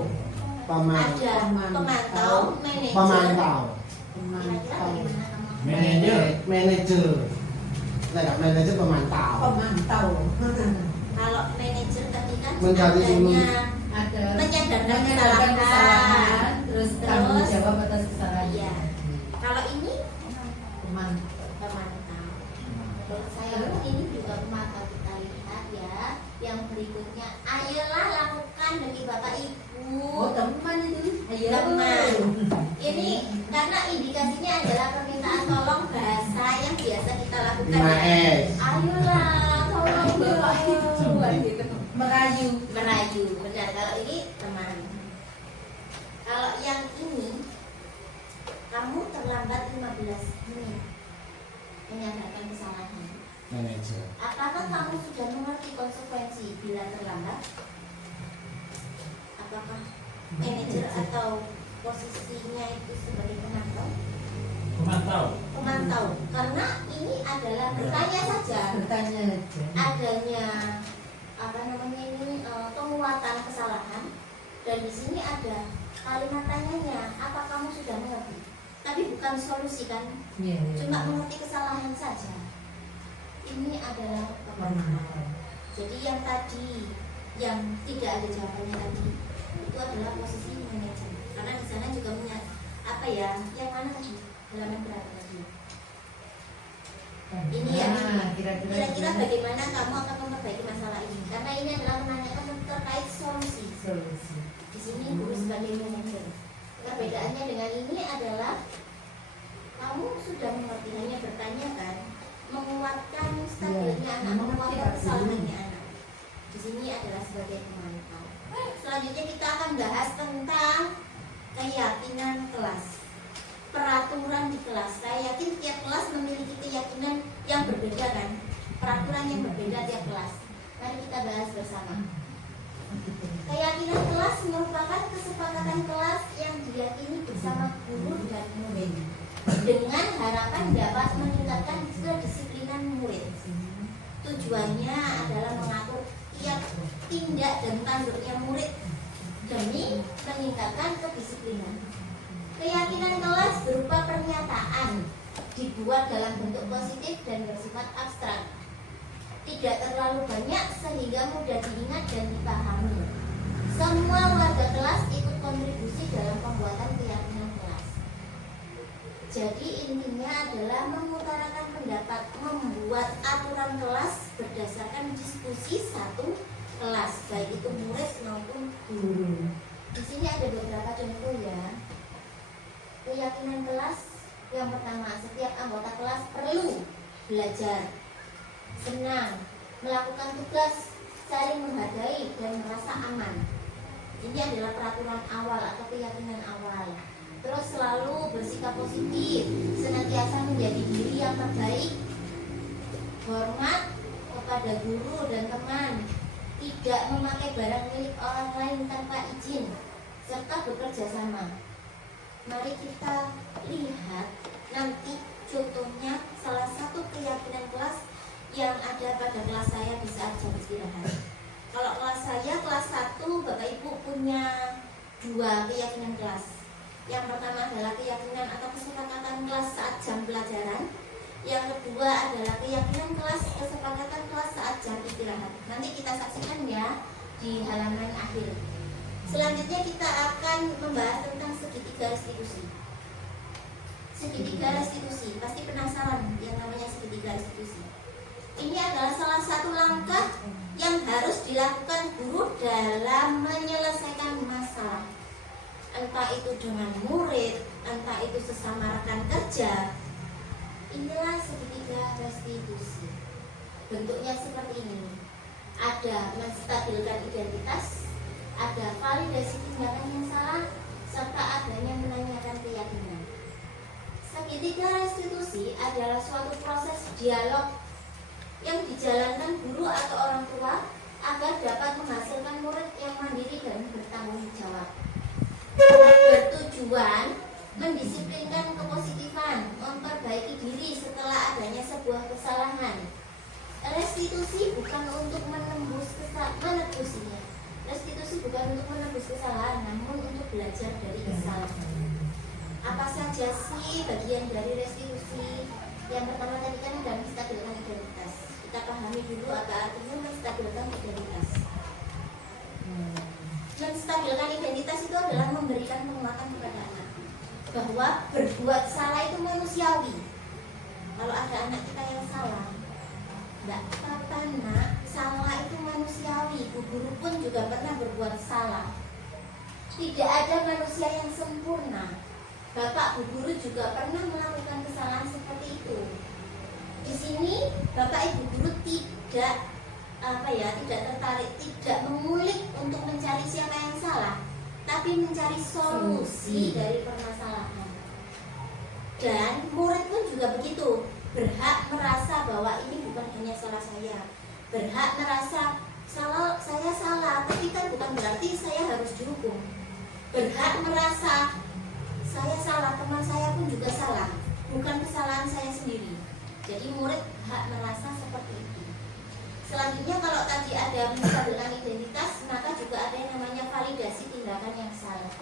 Ada pemantau, manajer. Pemantau. Kira-kira bagaimana kamu? Manajer. Manajer. Tidak manajer pemantau. Pemantau. Kalau manajer ketika Mencari adanya Ada menyadarkan kesalahan, kesalahan, terus tanggung terus jawab atas kesalahan. iya. Kalau ini Pemantau. pemantau. Menurut saya pun ini juga pemantau. Kita lihat ya. Yang berikutnya, ayolah lakukan demi Bapak Ibu. Oh, teman itu. Ayo. Teman. Ini karena indikasinya adalah permintaan tolong bahasa yang biasa kita lakukan. 5S. Ayolah, tolong Bapak Ibu. Gitu. Merayu. Merayu, benar. Kalau ini teman. Kalau yang ini, kamu terlambat 15 menit menyadarkan kesalahan. Manajer. Apakah kamu sudah mengerti konsekuensi bila terlambat? Apakah manajer atau posisinya itu sebagai pemantau? Pemantau. Pemantau, karena ini adalah bertanya saja Bertanya aja. adanya penguatan kesalahan, dan di sini ada kalimat tanyanya, apa kamu sudah mengerti? Tapi bukan solusi kan, Iya. cuma mengerti kesalahan saja. Ini adalah pemantau. Jadi yang tadi yang tidak ada jawabannya tadi itu adalah posisi manajer, karena di sana juga punya yang mana tadi halaman berapa tadi? Ini ya. Kira-kira bagaimana kamu akan memperbaiki masalah ini? Karena ini adalah menanyakan terkait solusi. Solusi. Di sini guru sebagai manajer. Perbedaannya dengan ini adalah kamu sudah mengerti, hanya bertanya kan, menguatkan stabilnya anak, menguatkan kesalahannya anak. Di sini adalah sebagai pemantau. Selanjutnya kita akan bahas tentang keyakinan kelas, peraturan di kelas. Saya yakin tiap kelas memiliki keyakinan yang berbeda kan, peraturan yang berbeda tiap kelas. Mari kita bahas bersama. Keyakinan kelas merupakan kesepakatan kelas yang diyakini bersama guru dan murid dengan harapan dapat meningkatkan kedisiplinan murid. Tujuannya adalah mengatur tiap tindak dan tanduknya murid demi meningkatkan kedisiplinan. Keyakinan kelas berupa pernyataan, dibuat dalam bentuk positif dan bersifat abstrak. Tidak terlalu banyak sehingga mudah diingat dan dipahami. Semua warga kelas ikut kontribusi dalam pembuatan keyakinan kelas. Jadi intinya adalah mengutarakan pendapat, membuat aturan kelas berdasarkan diskusi satu kelas, baik itu murid maupun guru. Di sini ada beberapa contoh ya. Keyakinan kelas yang pertama, setiap anggota kelas perlu belajar, senang, melakukan tugas, saling menghargai dan merasa aman. Ini adalah peraturan awal atau keyakinan awal. Terus selalu bersikap positif, senantiasa menjadi diri yang terbaik, hormat kepada guru dan teman, tidak memakai barang milik orang lain tanpa izin, serta bekerja sama. Mari kita lihat nanti contohnya salah satu keyakinan kelas yang ada pada kelas saya di saat jam istirahat. Kalau kelas saya kelas 1, Bapak Ibu punya 2 keyakinan kelas. Yang pertama adalah keyakinan atau kesepakatan kelas saat jam pelajaran. Yang kedua adalah keyakinan kelas, kesepakatan kelas saat jam istirahat. Nanti kita saksikan ya di halaman akhir. Selanjutnya kita akan membahas tentang segitiga restitusi. Segitiga restitusi, pasti penasaran yang namanya segitiga restitusi. Ini adalah salah satu langkah yang harus dilakukan guru dalam menyelesaikan masalah. Entah itu dengan murid, entah itu sesama rekan kerja. Inilah segitiga restitusi. Bentuknya seperti ini. Ada menstabilkan identitas, ada validasi tindakan yang salah, serta adanya menanyakan keyakinan. Segitiga restitusi adalah suatu proses dialog yang dijalankan guru atau orang tua agar dapat menghasilkan murid yang mandiri dan bertanggung jawab. Bertujuan mendisiplinkan kepositifan, memperbaiki diri setelah adanya sebuah kesalahan. Restitusi bukan untuk menebusinya. Restitusi bukan untuk menebus kesalahan, namun untuk belajar dari kesalahan. Apa saja sih bagian dari restitusi? Yang pertama tadi kan ada menstabilkan identitas. Kita pahami dulu apa artinya menstabilkan identitas. Menstabilkan identitas itu adalah memberikan penguatan kepada anak bahwa berbuat salah itu manusiawi. Kalau ada anak kita yang salah, enggak apa-apa nak, salah itu manusiawi. Bu guru pun juga pernah berbuat salah. Tidak ada manusia yang sempurna. Bapak Bu guru juga pernah melakukan kesalahan seperti itu. Di sini Bapak Ibu guru tidak tertarik, tidak mengulik untuk mencari siapa yang salah, tapi mencari solusi dari permasalahan. Dan murid pun juga begitu, berhak merasa bahwa ini bukan hanya salah saya, berhak merasa saya salah, tapi kan bukan berarti saya harus dihukum. Berhak merasa saya salah, teman saya pun juga salah, bukan kesalahan saya sendiri. Jadi murid hak merasa seperti itu. Selanjutnya kalau tadi ada menstabilkan identitas, maka juga ada yang namanya validasi tindakan yang salah.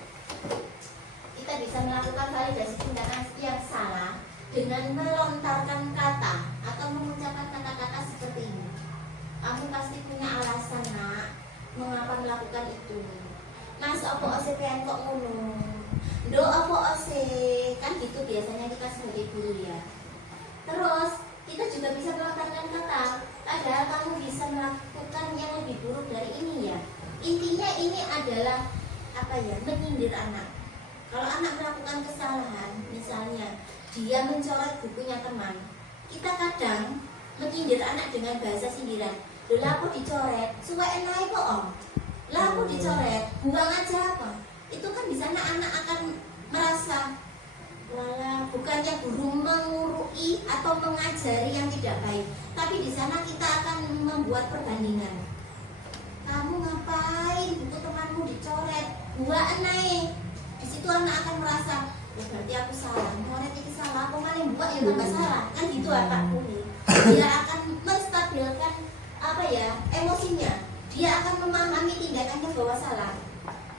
Kita bisa melakukan validasi tindakan yang salah dengan melontarkan kata atau mengucapkan kata-kata seperti ini. Kamu pasti punya alasan nak, mengapa melakukan itu. Mas, opo ose pengen kok ngono? Do opo ose? Kan gitu biasanya kita sebagai guru ya. Terus kita juga bisa melontarkan kata, padahal kamu bisa melakukan yang lebih buruk dari ini ya. Intinya ini adalah menyindir anak. Kalau anak melakukan kesalahan, misalnya dia mencoret bukunya teman, kita kadang menyindir anak dengan bahasa sindiran. Lah aku dicoret, suwe enai kok om. Lah aku dicoret, buang aja apa? Itu kan di sana anak akan merasa wala, bukannya guru mengurui atau mengajari yang tidak baik, tapi di sana kita akan membuat perbandingan. Kamu ngapain buku temanmu dicoret? Buat naik. Di situ anak akan merasa, berarti aku salah. Coret itu salah, aku malah buat ya tambah salah. Kan gitu Pak Kuni. Dia akan menstabilkan emosinya. Dia akan memahami tindakannya bahwa salah.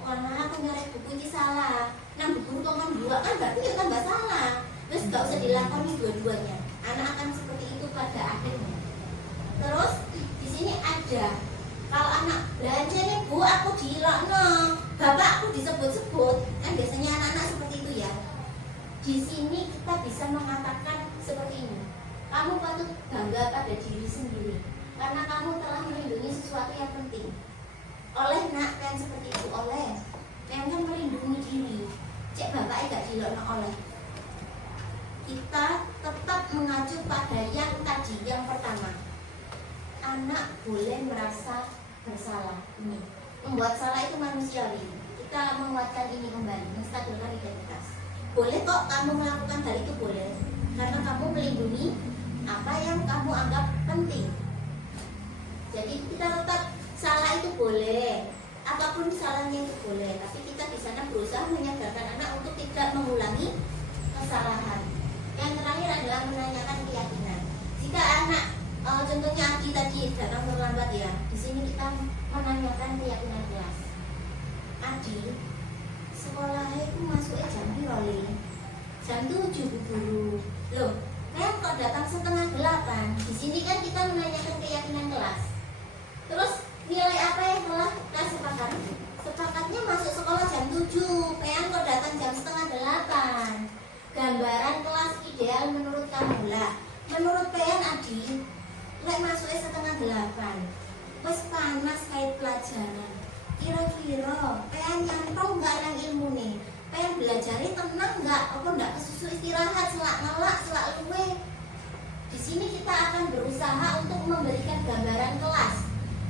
karena aku nyari buku ini salah. Nah buku kongkon dua kan berarti ya tambah salah. Terus gak usah dilakoni dua-duanya. Anak akan seperti itu pada akhirnya. Terus di sini ada kalau anak belanja nih bu aku dilokno, bapak aku disebut-sebut, kan biasanya anak-anak seperti itu ya. Di sini kita bisa mengatakan seperti ini. Kamu patut bangga pada diri sendiri karena kamu telah melindungi sesuatu yang penting. Oleh nak kan seperti itu oleh kan melindungi diri. Cek bapak gak dilokno oleh. Kita tetap mengacu pada yang tadi, yang pertama. Anak boleh merasa bersalah. Ini membuat salah itu manusiawi. Kita menguatkan ini kembali, menstabilkan identitas. Boleh kok kamu melakukan hal itu boleh, karena kamu melindungi apa yang kamu anggap penting. Jadi kita tetap salah itu boleh, apapun salahnya itu boleh. Tapi kita di sana berusaha menyadarkan anak untuk tidak mengulangi kesalahan. Yang terakhir adalah menanyakan keyakinan. Jika anak contohnya Adi tadi datang terlambat ya, di sini kita menanyakan keyakinan kelas. Adi, sekolahnya itu masuknya jam berapa? Jam 7 bu guru. Loh, kan kok datang setengah 8? Di sini kan kita menanyakan keyakinan kelas. Terus nilai apa yang telah kita sepakat? Sepakatnya masuk sekolah jam 7. Kan kok datang jam setengah 8? Gambaran kelas ideal menurut kamu lah. Menurut Pean Adi, lek masuknya setengah 8. Wes panas kait pelajaran. Kira-kira Pean nyantong nggak nang ilmu nih? Pean belajarnya tenang nggak? Apa nggak kesusu istirahat, selak ngelak, selak luwe? Di sini kita akan berusaha untuk memberikan gambaran kelas.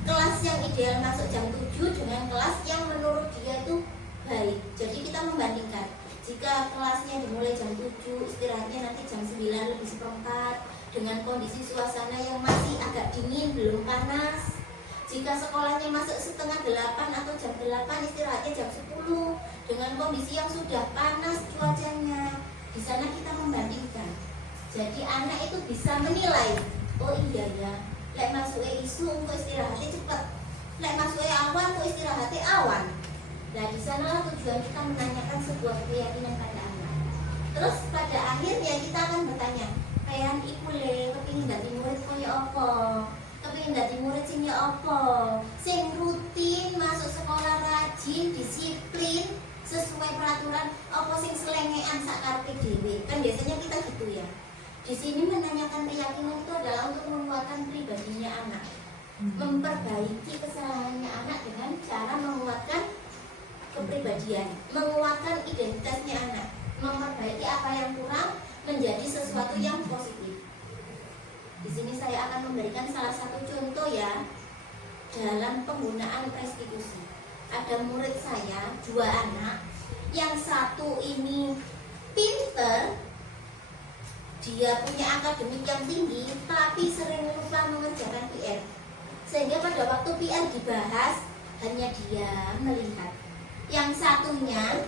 Kelas yang ideal masuk jam 7 dengan kelas yang menurut dia itu baik. Jadi kita membandingkan. Jika kelasnya dimulai jam 7, istirahatnya nanti jam 9 lebih seperempat, dengan kondisi suasana yang masih agak dingin, belum panas. Jika sekolahnya masuk setengah 8 atau jam 8, istirahatnya jam 10, dengan kondisi yang sudah panas cuacanya. Di sana kita membandingkan. Jadi anak itu bisa menilai, oh iya ya, lek masuknya isu untuk istirahatnya cepat, lek masuknya awan untuk istirahatnya awan. Nah di sanalah tujuan kita menanyakan sebuah keyakinan pada anak. Terus pada akhirnya kita akan bertanya, Pean iku le kepingin dadi murid kaya apa? Kepingin dadi murid sing ya apa? Sing rutin masuk sekolah, rajin, disiplin, sesuai peraturan, apa sing selengean sak karepe dhewe. Kan biasanya kita gitu ya. Di sini menanyakan keyakinan itu adalah untuk menguatkan pribadinya anak. Memperbaiki kesalahannya anak dengan cara menguatkan kepribadian, menguatkan identitasnya anak, memperbaiki apa yang kurang menjadi sesuatu yang positif. Di sini saya akan memberikan salah satu contoh ya dalam penggunaan restitusi. Ada murid saya, 2 anak, yang satu ini pinter, dia punya akademik yang tinggi, tapi sering lupa mengerjakan PR. Sehingga pada waktu PR dibahas, hanya dia melihat. Yang satunya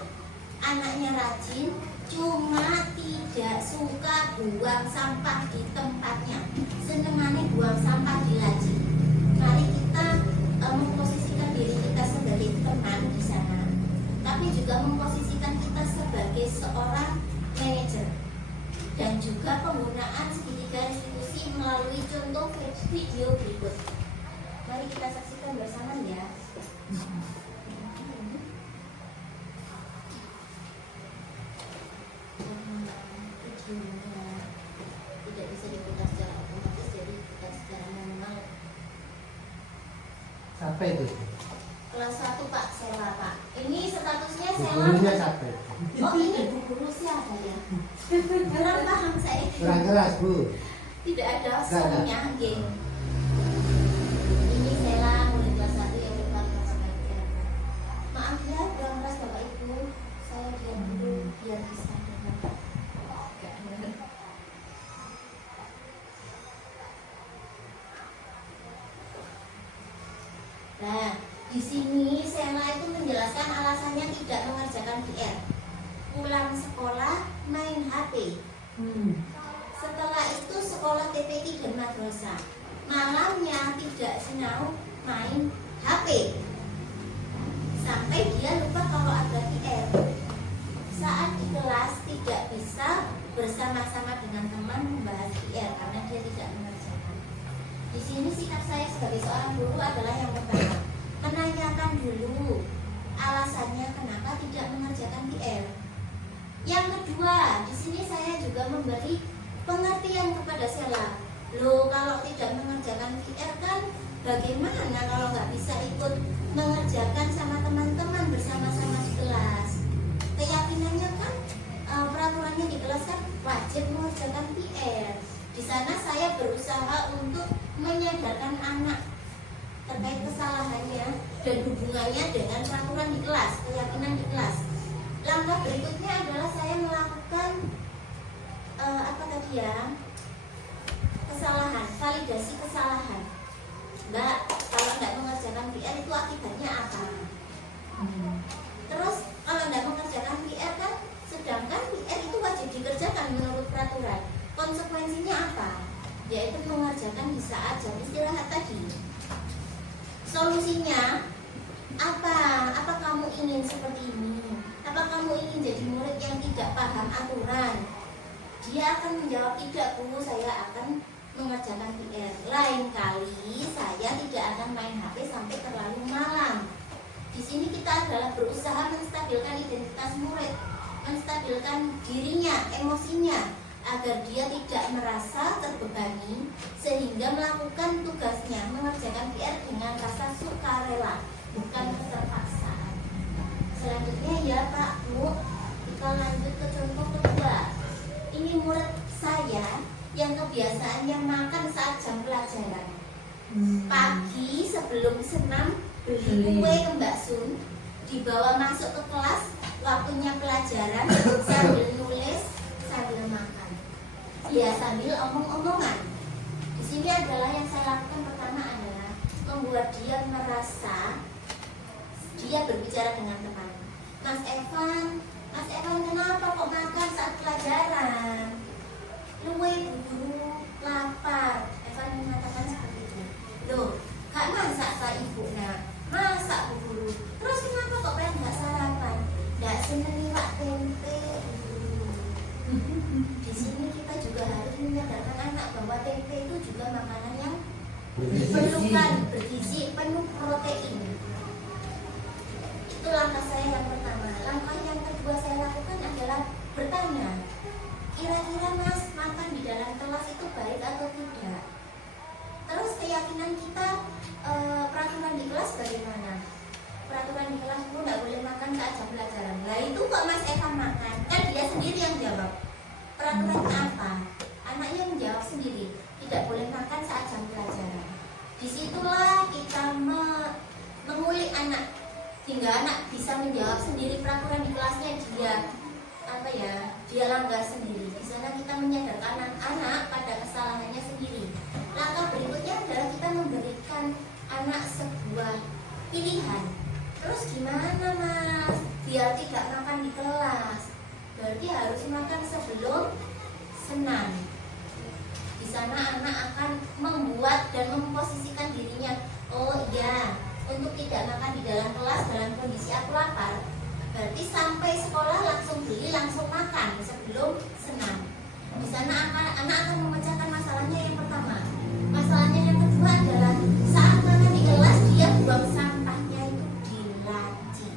anaknya rajin, cuma tidak suka buang sampah di tempatnya. Senengannya buang sampah di laci. Mari kita memposisikan diri kita sebagai teman di sana, tapi juga memposisikan kita sebagai seorang manajer. Dan juga penggunaan segitiga restitusi melalui contoh video berikut. Mari kita saksikan bersama ya. Tidak bisa diputar secara otomatis, jadi diputar secara manual. Siapa itu? Kelas 1 Pak Sela Pak. Ini statusnya Sela. Gurunya siapa? Oh ini bu guru siapa ya? Kurang paham saya. Kurang keras bu. Tidak ada soalnya geng. Ini Sela murid kelas 1 yang berpangkat sampai PR. Maaf ya kurang keras Bapak Ibu. Saya diam dulu biar bisa dengar. Nah, di sini Sela itu menjelaskan alasannya tidak mengerjakan PR. Pulang sekolah main HP. Setelah itu sekolah TPI dan madrasah. Malamnya tidak sinau main HP. Sampai dia lupa bersama-sama dengan teman membahas PR karena dia tidak mengerjakan. Di sini sikap saya sebagai seorang guru adalah yang pertama, menanyakan dulu alasannya kenapa tidak mengerjakan PR. Yang kedua, di sini saya juga memberi pengertian kepada Sela. Loh, kalau tidak mengerjakan PR kan bagaimana kalau nggak bisa ikut mengerjakan sama teman-teman bersama-sama di kelas? Keyakinannya kan peraturannya di kelas kan wajib mengerjakan PR. Di sana saya berusaha untuk menyadarkan anak terkait kesalahannya dan hubungannya dengan peraturan di kelas, keyakinan di kelas. Langkah berikutnya adalah saya melakukan kesalahan, validasi kesalahan. Enggak, kalau tidak mengerjakan PR itu akibatnya apa? Terus kalau tidak mengerjakan PR kan, sedangkan PR itu wajib dikerjakan menurut peraturan. Konsekuensinya apa? Yaitu mengerjakan di saat jam istirahat tadi. Solusinya apa? Apa kamu ingin seperti ini? Apa kamu ingin jadi murid yang tidak paham aturan? Dia akan menjawab, tidak Bu, saya akan mengerjakan PR. Lain kali saya tidak akan main HP sampai terlalu malam. Di sini kita adalah berusaha menstabilkan identitas murid, menstabilkan dirinya, emosinya, agar dia tidak merasa terbebani sehingga melakukan tugasnya, mengerjakan PR dengan rasa sukarela, bukan keterpaksaan. Selanjutnya ya Pak Bu, kita lanjut ke contoh kedua. Ini murid saya yang kebiasaannya makan saat jam pelajaran. Pagi sebelum senam beli kue ke Mbak Sun, dibawa masuk ke kelas, waktunya pelajaran sambil nulis, sambil makan. Ya sambil omong-omongan. Di sini adalah yang saya lakukan pertama adalah membuat dia merasa dia berbicara dengan teman. Mas Evan kenapa kok makan saat pelajaran? Luwe buru lapar. Evan mengatakan seperti itu. Loh, gak masak Pak Ibu? Nah, masak Bu Guru. Terus kenapa kok pengen gak sarapan? Gak seneng iwak tempe Bu Guru. Di sini kita juga harus menyadarkan anak bahwa tempe itu juga makanan yang diperlukan, bergizi, penuh protein. Itu langkah saya yang pertama. Langkah yang kedua saya lakukan adalah bertanya, kira-kira Mas makan di dalam kelas itu baik atau tidak? Terus keyakinan kita, peraturan di kelas bagaimana? Peraturan di kelas itu tidak boleh makan saat jam pelajaran. Nah itu kok Mas Evan makan? Kan dia sendiri yang jawab. Peraturannya apa? Anaknya menjawab sendiri, tidak boleh makan saat jam pelajaran. Disitulah kita mengulik anak hingga anak bisa menjawab sendiri peraturan di kelasnya dia langgar sendiri. Di sana kita menyadarkan anak pada kesalahannya sendiri. Langkah berikutnya adalah kita memberikan anak sebuah pilihan. Terus gimana Mas? Biar tidak makan di kelas. Berarti harus makan sebelum senam. Di sana anak akan membuat dan memposisikan dirinya. Oh iya, untuk tidak makan di dalam kelas dalam kondisi aku lapar, berarti sampai sekolah langsung beli, langsung makan sebelum senam. Di sana anak akan memecahkan masalahnya yang pertama. Masalahnya yang kedua adalah saat makan di kelas dia buang sampahnya itu di laci.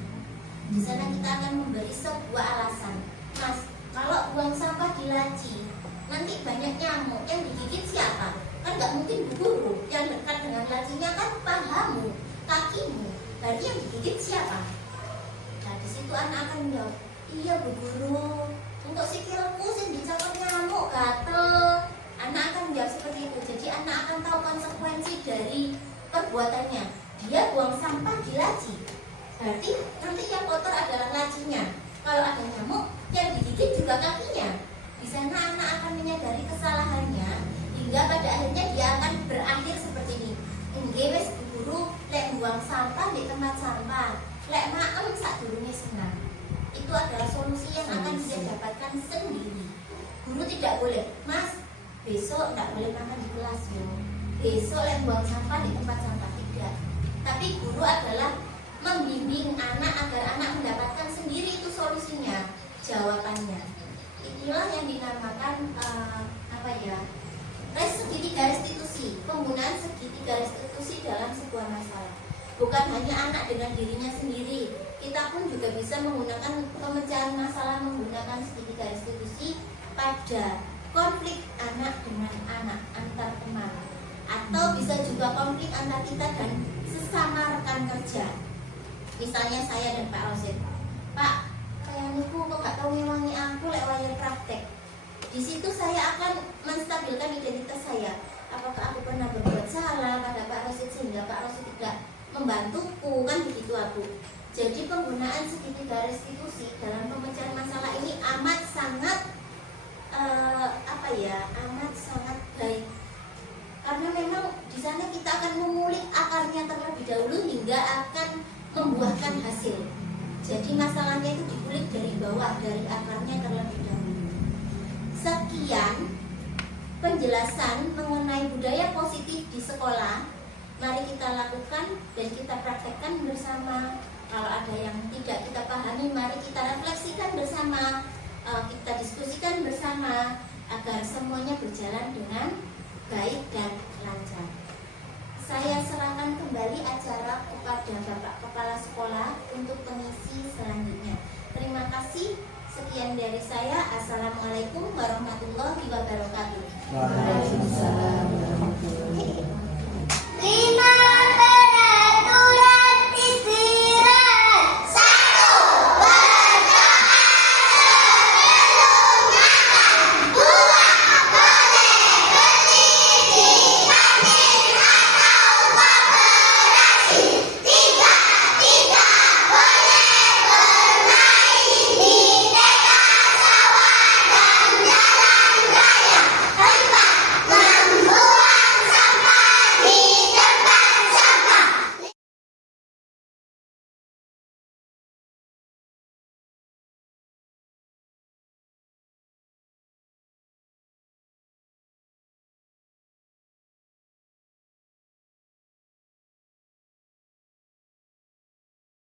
Di sana kita akan memberi sebuah alasan. Mas, kalau buang sampah di laci, nanti banyak nyamuk, yang digigit siapa? Kan nggak mungkin Bu Guru, yang dekat dengan lacinya kan pahamu, kakimu. Berarti yang digigit siapa? Nah di situ anak akan menjawab, iya Bu Guru, untuk sikilku sih dicakar nyamuk gatel. Anak akan menjawab seperti itu. Jadi anak akan tahu konsekuensi dari perbuatannya. Dia buang sampah di laci, berarti nanti yang kotor adalah lacinya. Kalau ada nyamuk, yang digigit juga kakinya. Di sana anak akan menyadari kesalahannya hingga pada akhirnya dia akan berakhir seperti ini. Wes Bu Guru, lek buang sampah di tempat sampah, lek maem sak durunge senam. Itu adalah solusi yang akan dia dapatkan sendiri. Guru tidak boleh, Mas, besok tidak boleh makan di kelas yo. Besok lek buang sampah di tempat sampah, tidak. Tapi guru adalah membimbing anak agar anak mendapatkan sendiri itu solusinya, jawabannya. Itu istilah yang dinamakan segitiga restitusi, penggunaan segitiga restitusi dalam sebuah masalah. Bukan hanya anak dengan dirinya sendiri, kita pun juga bisa menggunakan pemecahan masalah menggunakan segitiga restitusi pada konflik anak dengan anak antar teman, atau bisa juga konflik antar kita dan sesama rekan kerja. Misalnya saya dan Pak Rosid, Pak, kayak niku kok gak tau ngewangi aku lek wayah praktek. Di situ saya akan menstabilkan identitas saya. Apakah aku pernah berbuat salah pada Pak Rosid sehingga Pak Rosid tidak membantuku, kan begitu aku. Jadi penggunaan segitiga restitusi dalam pemecahan masalah ini amat sangat amat sangat baik. Karena memang di sana kita akan mengulik akarnya terlebih dahulu hingga akan membuahkan hasil. Jadi masalahnya itu dikulik dari bawah, dari akarnya terlebih dahulu. Sekian penjelasan mengenai budaya positif di sekolah. Mari kita lakukan dan kita praktekkan bersama. Kalau ada yang tidak kita pahami, mari kita refleksikan bersama, kita diskusikan bersama agar semuanya berjalan dengan baik dan lancar. Saya serahkan kembali acara kepada Bapak Kepala Sekolah untuk pengisi selanjutnya. Terima kasih. Sekian dari saya. Assalamualaikum warahmatullahi wabarakatuh. Waalaikumsalam warahmatullahi wabarakatuh.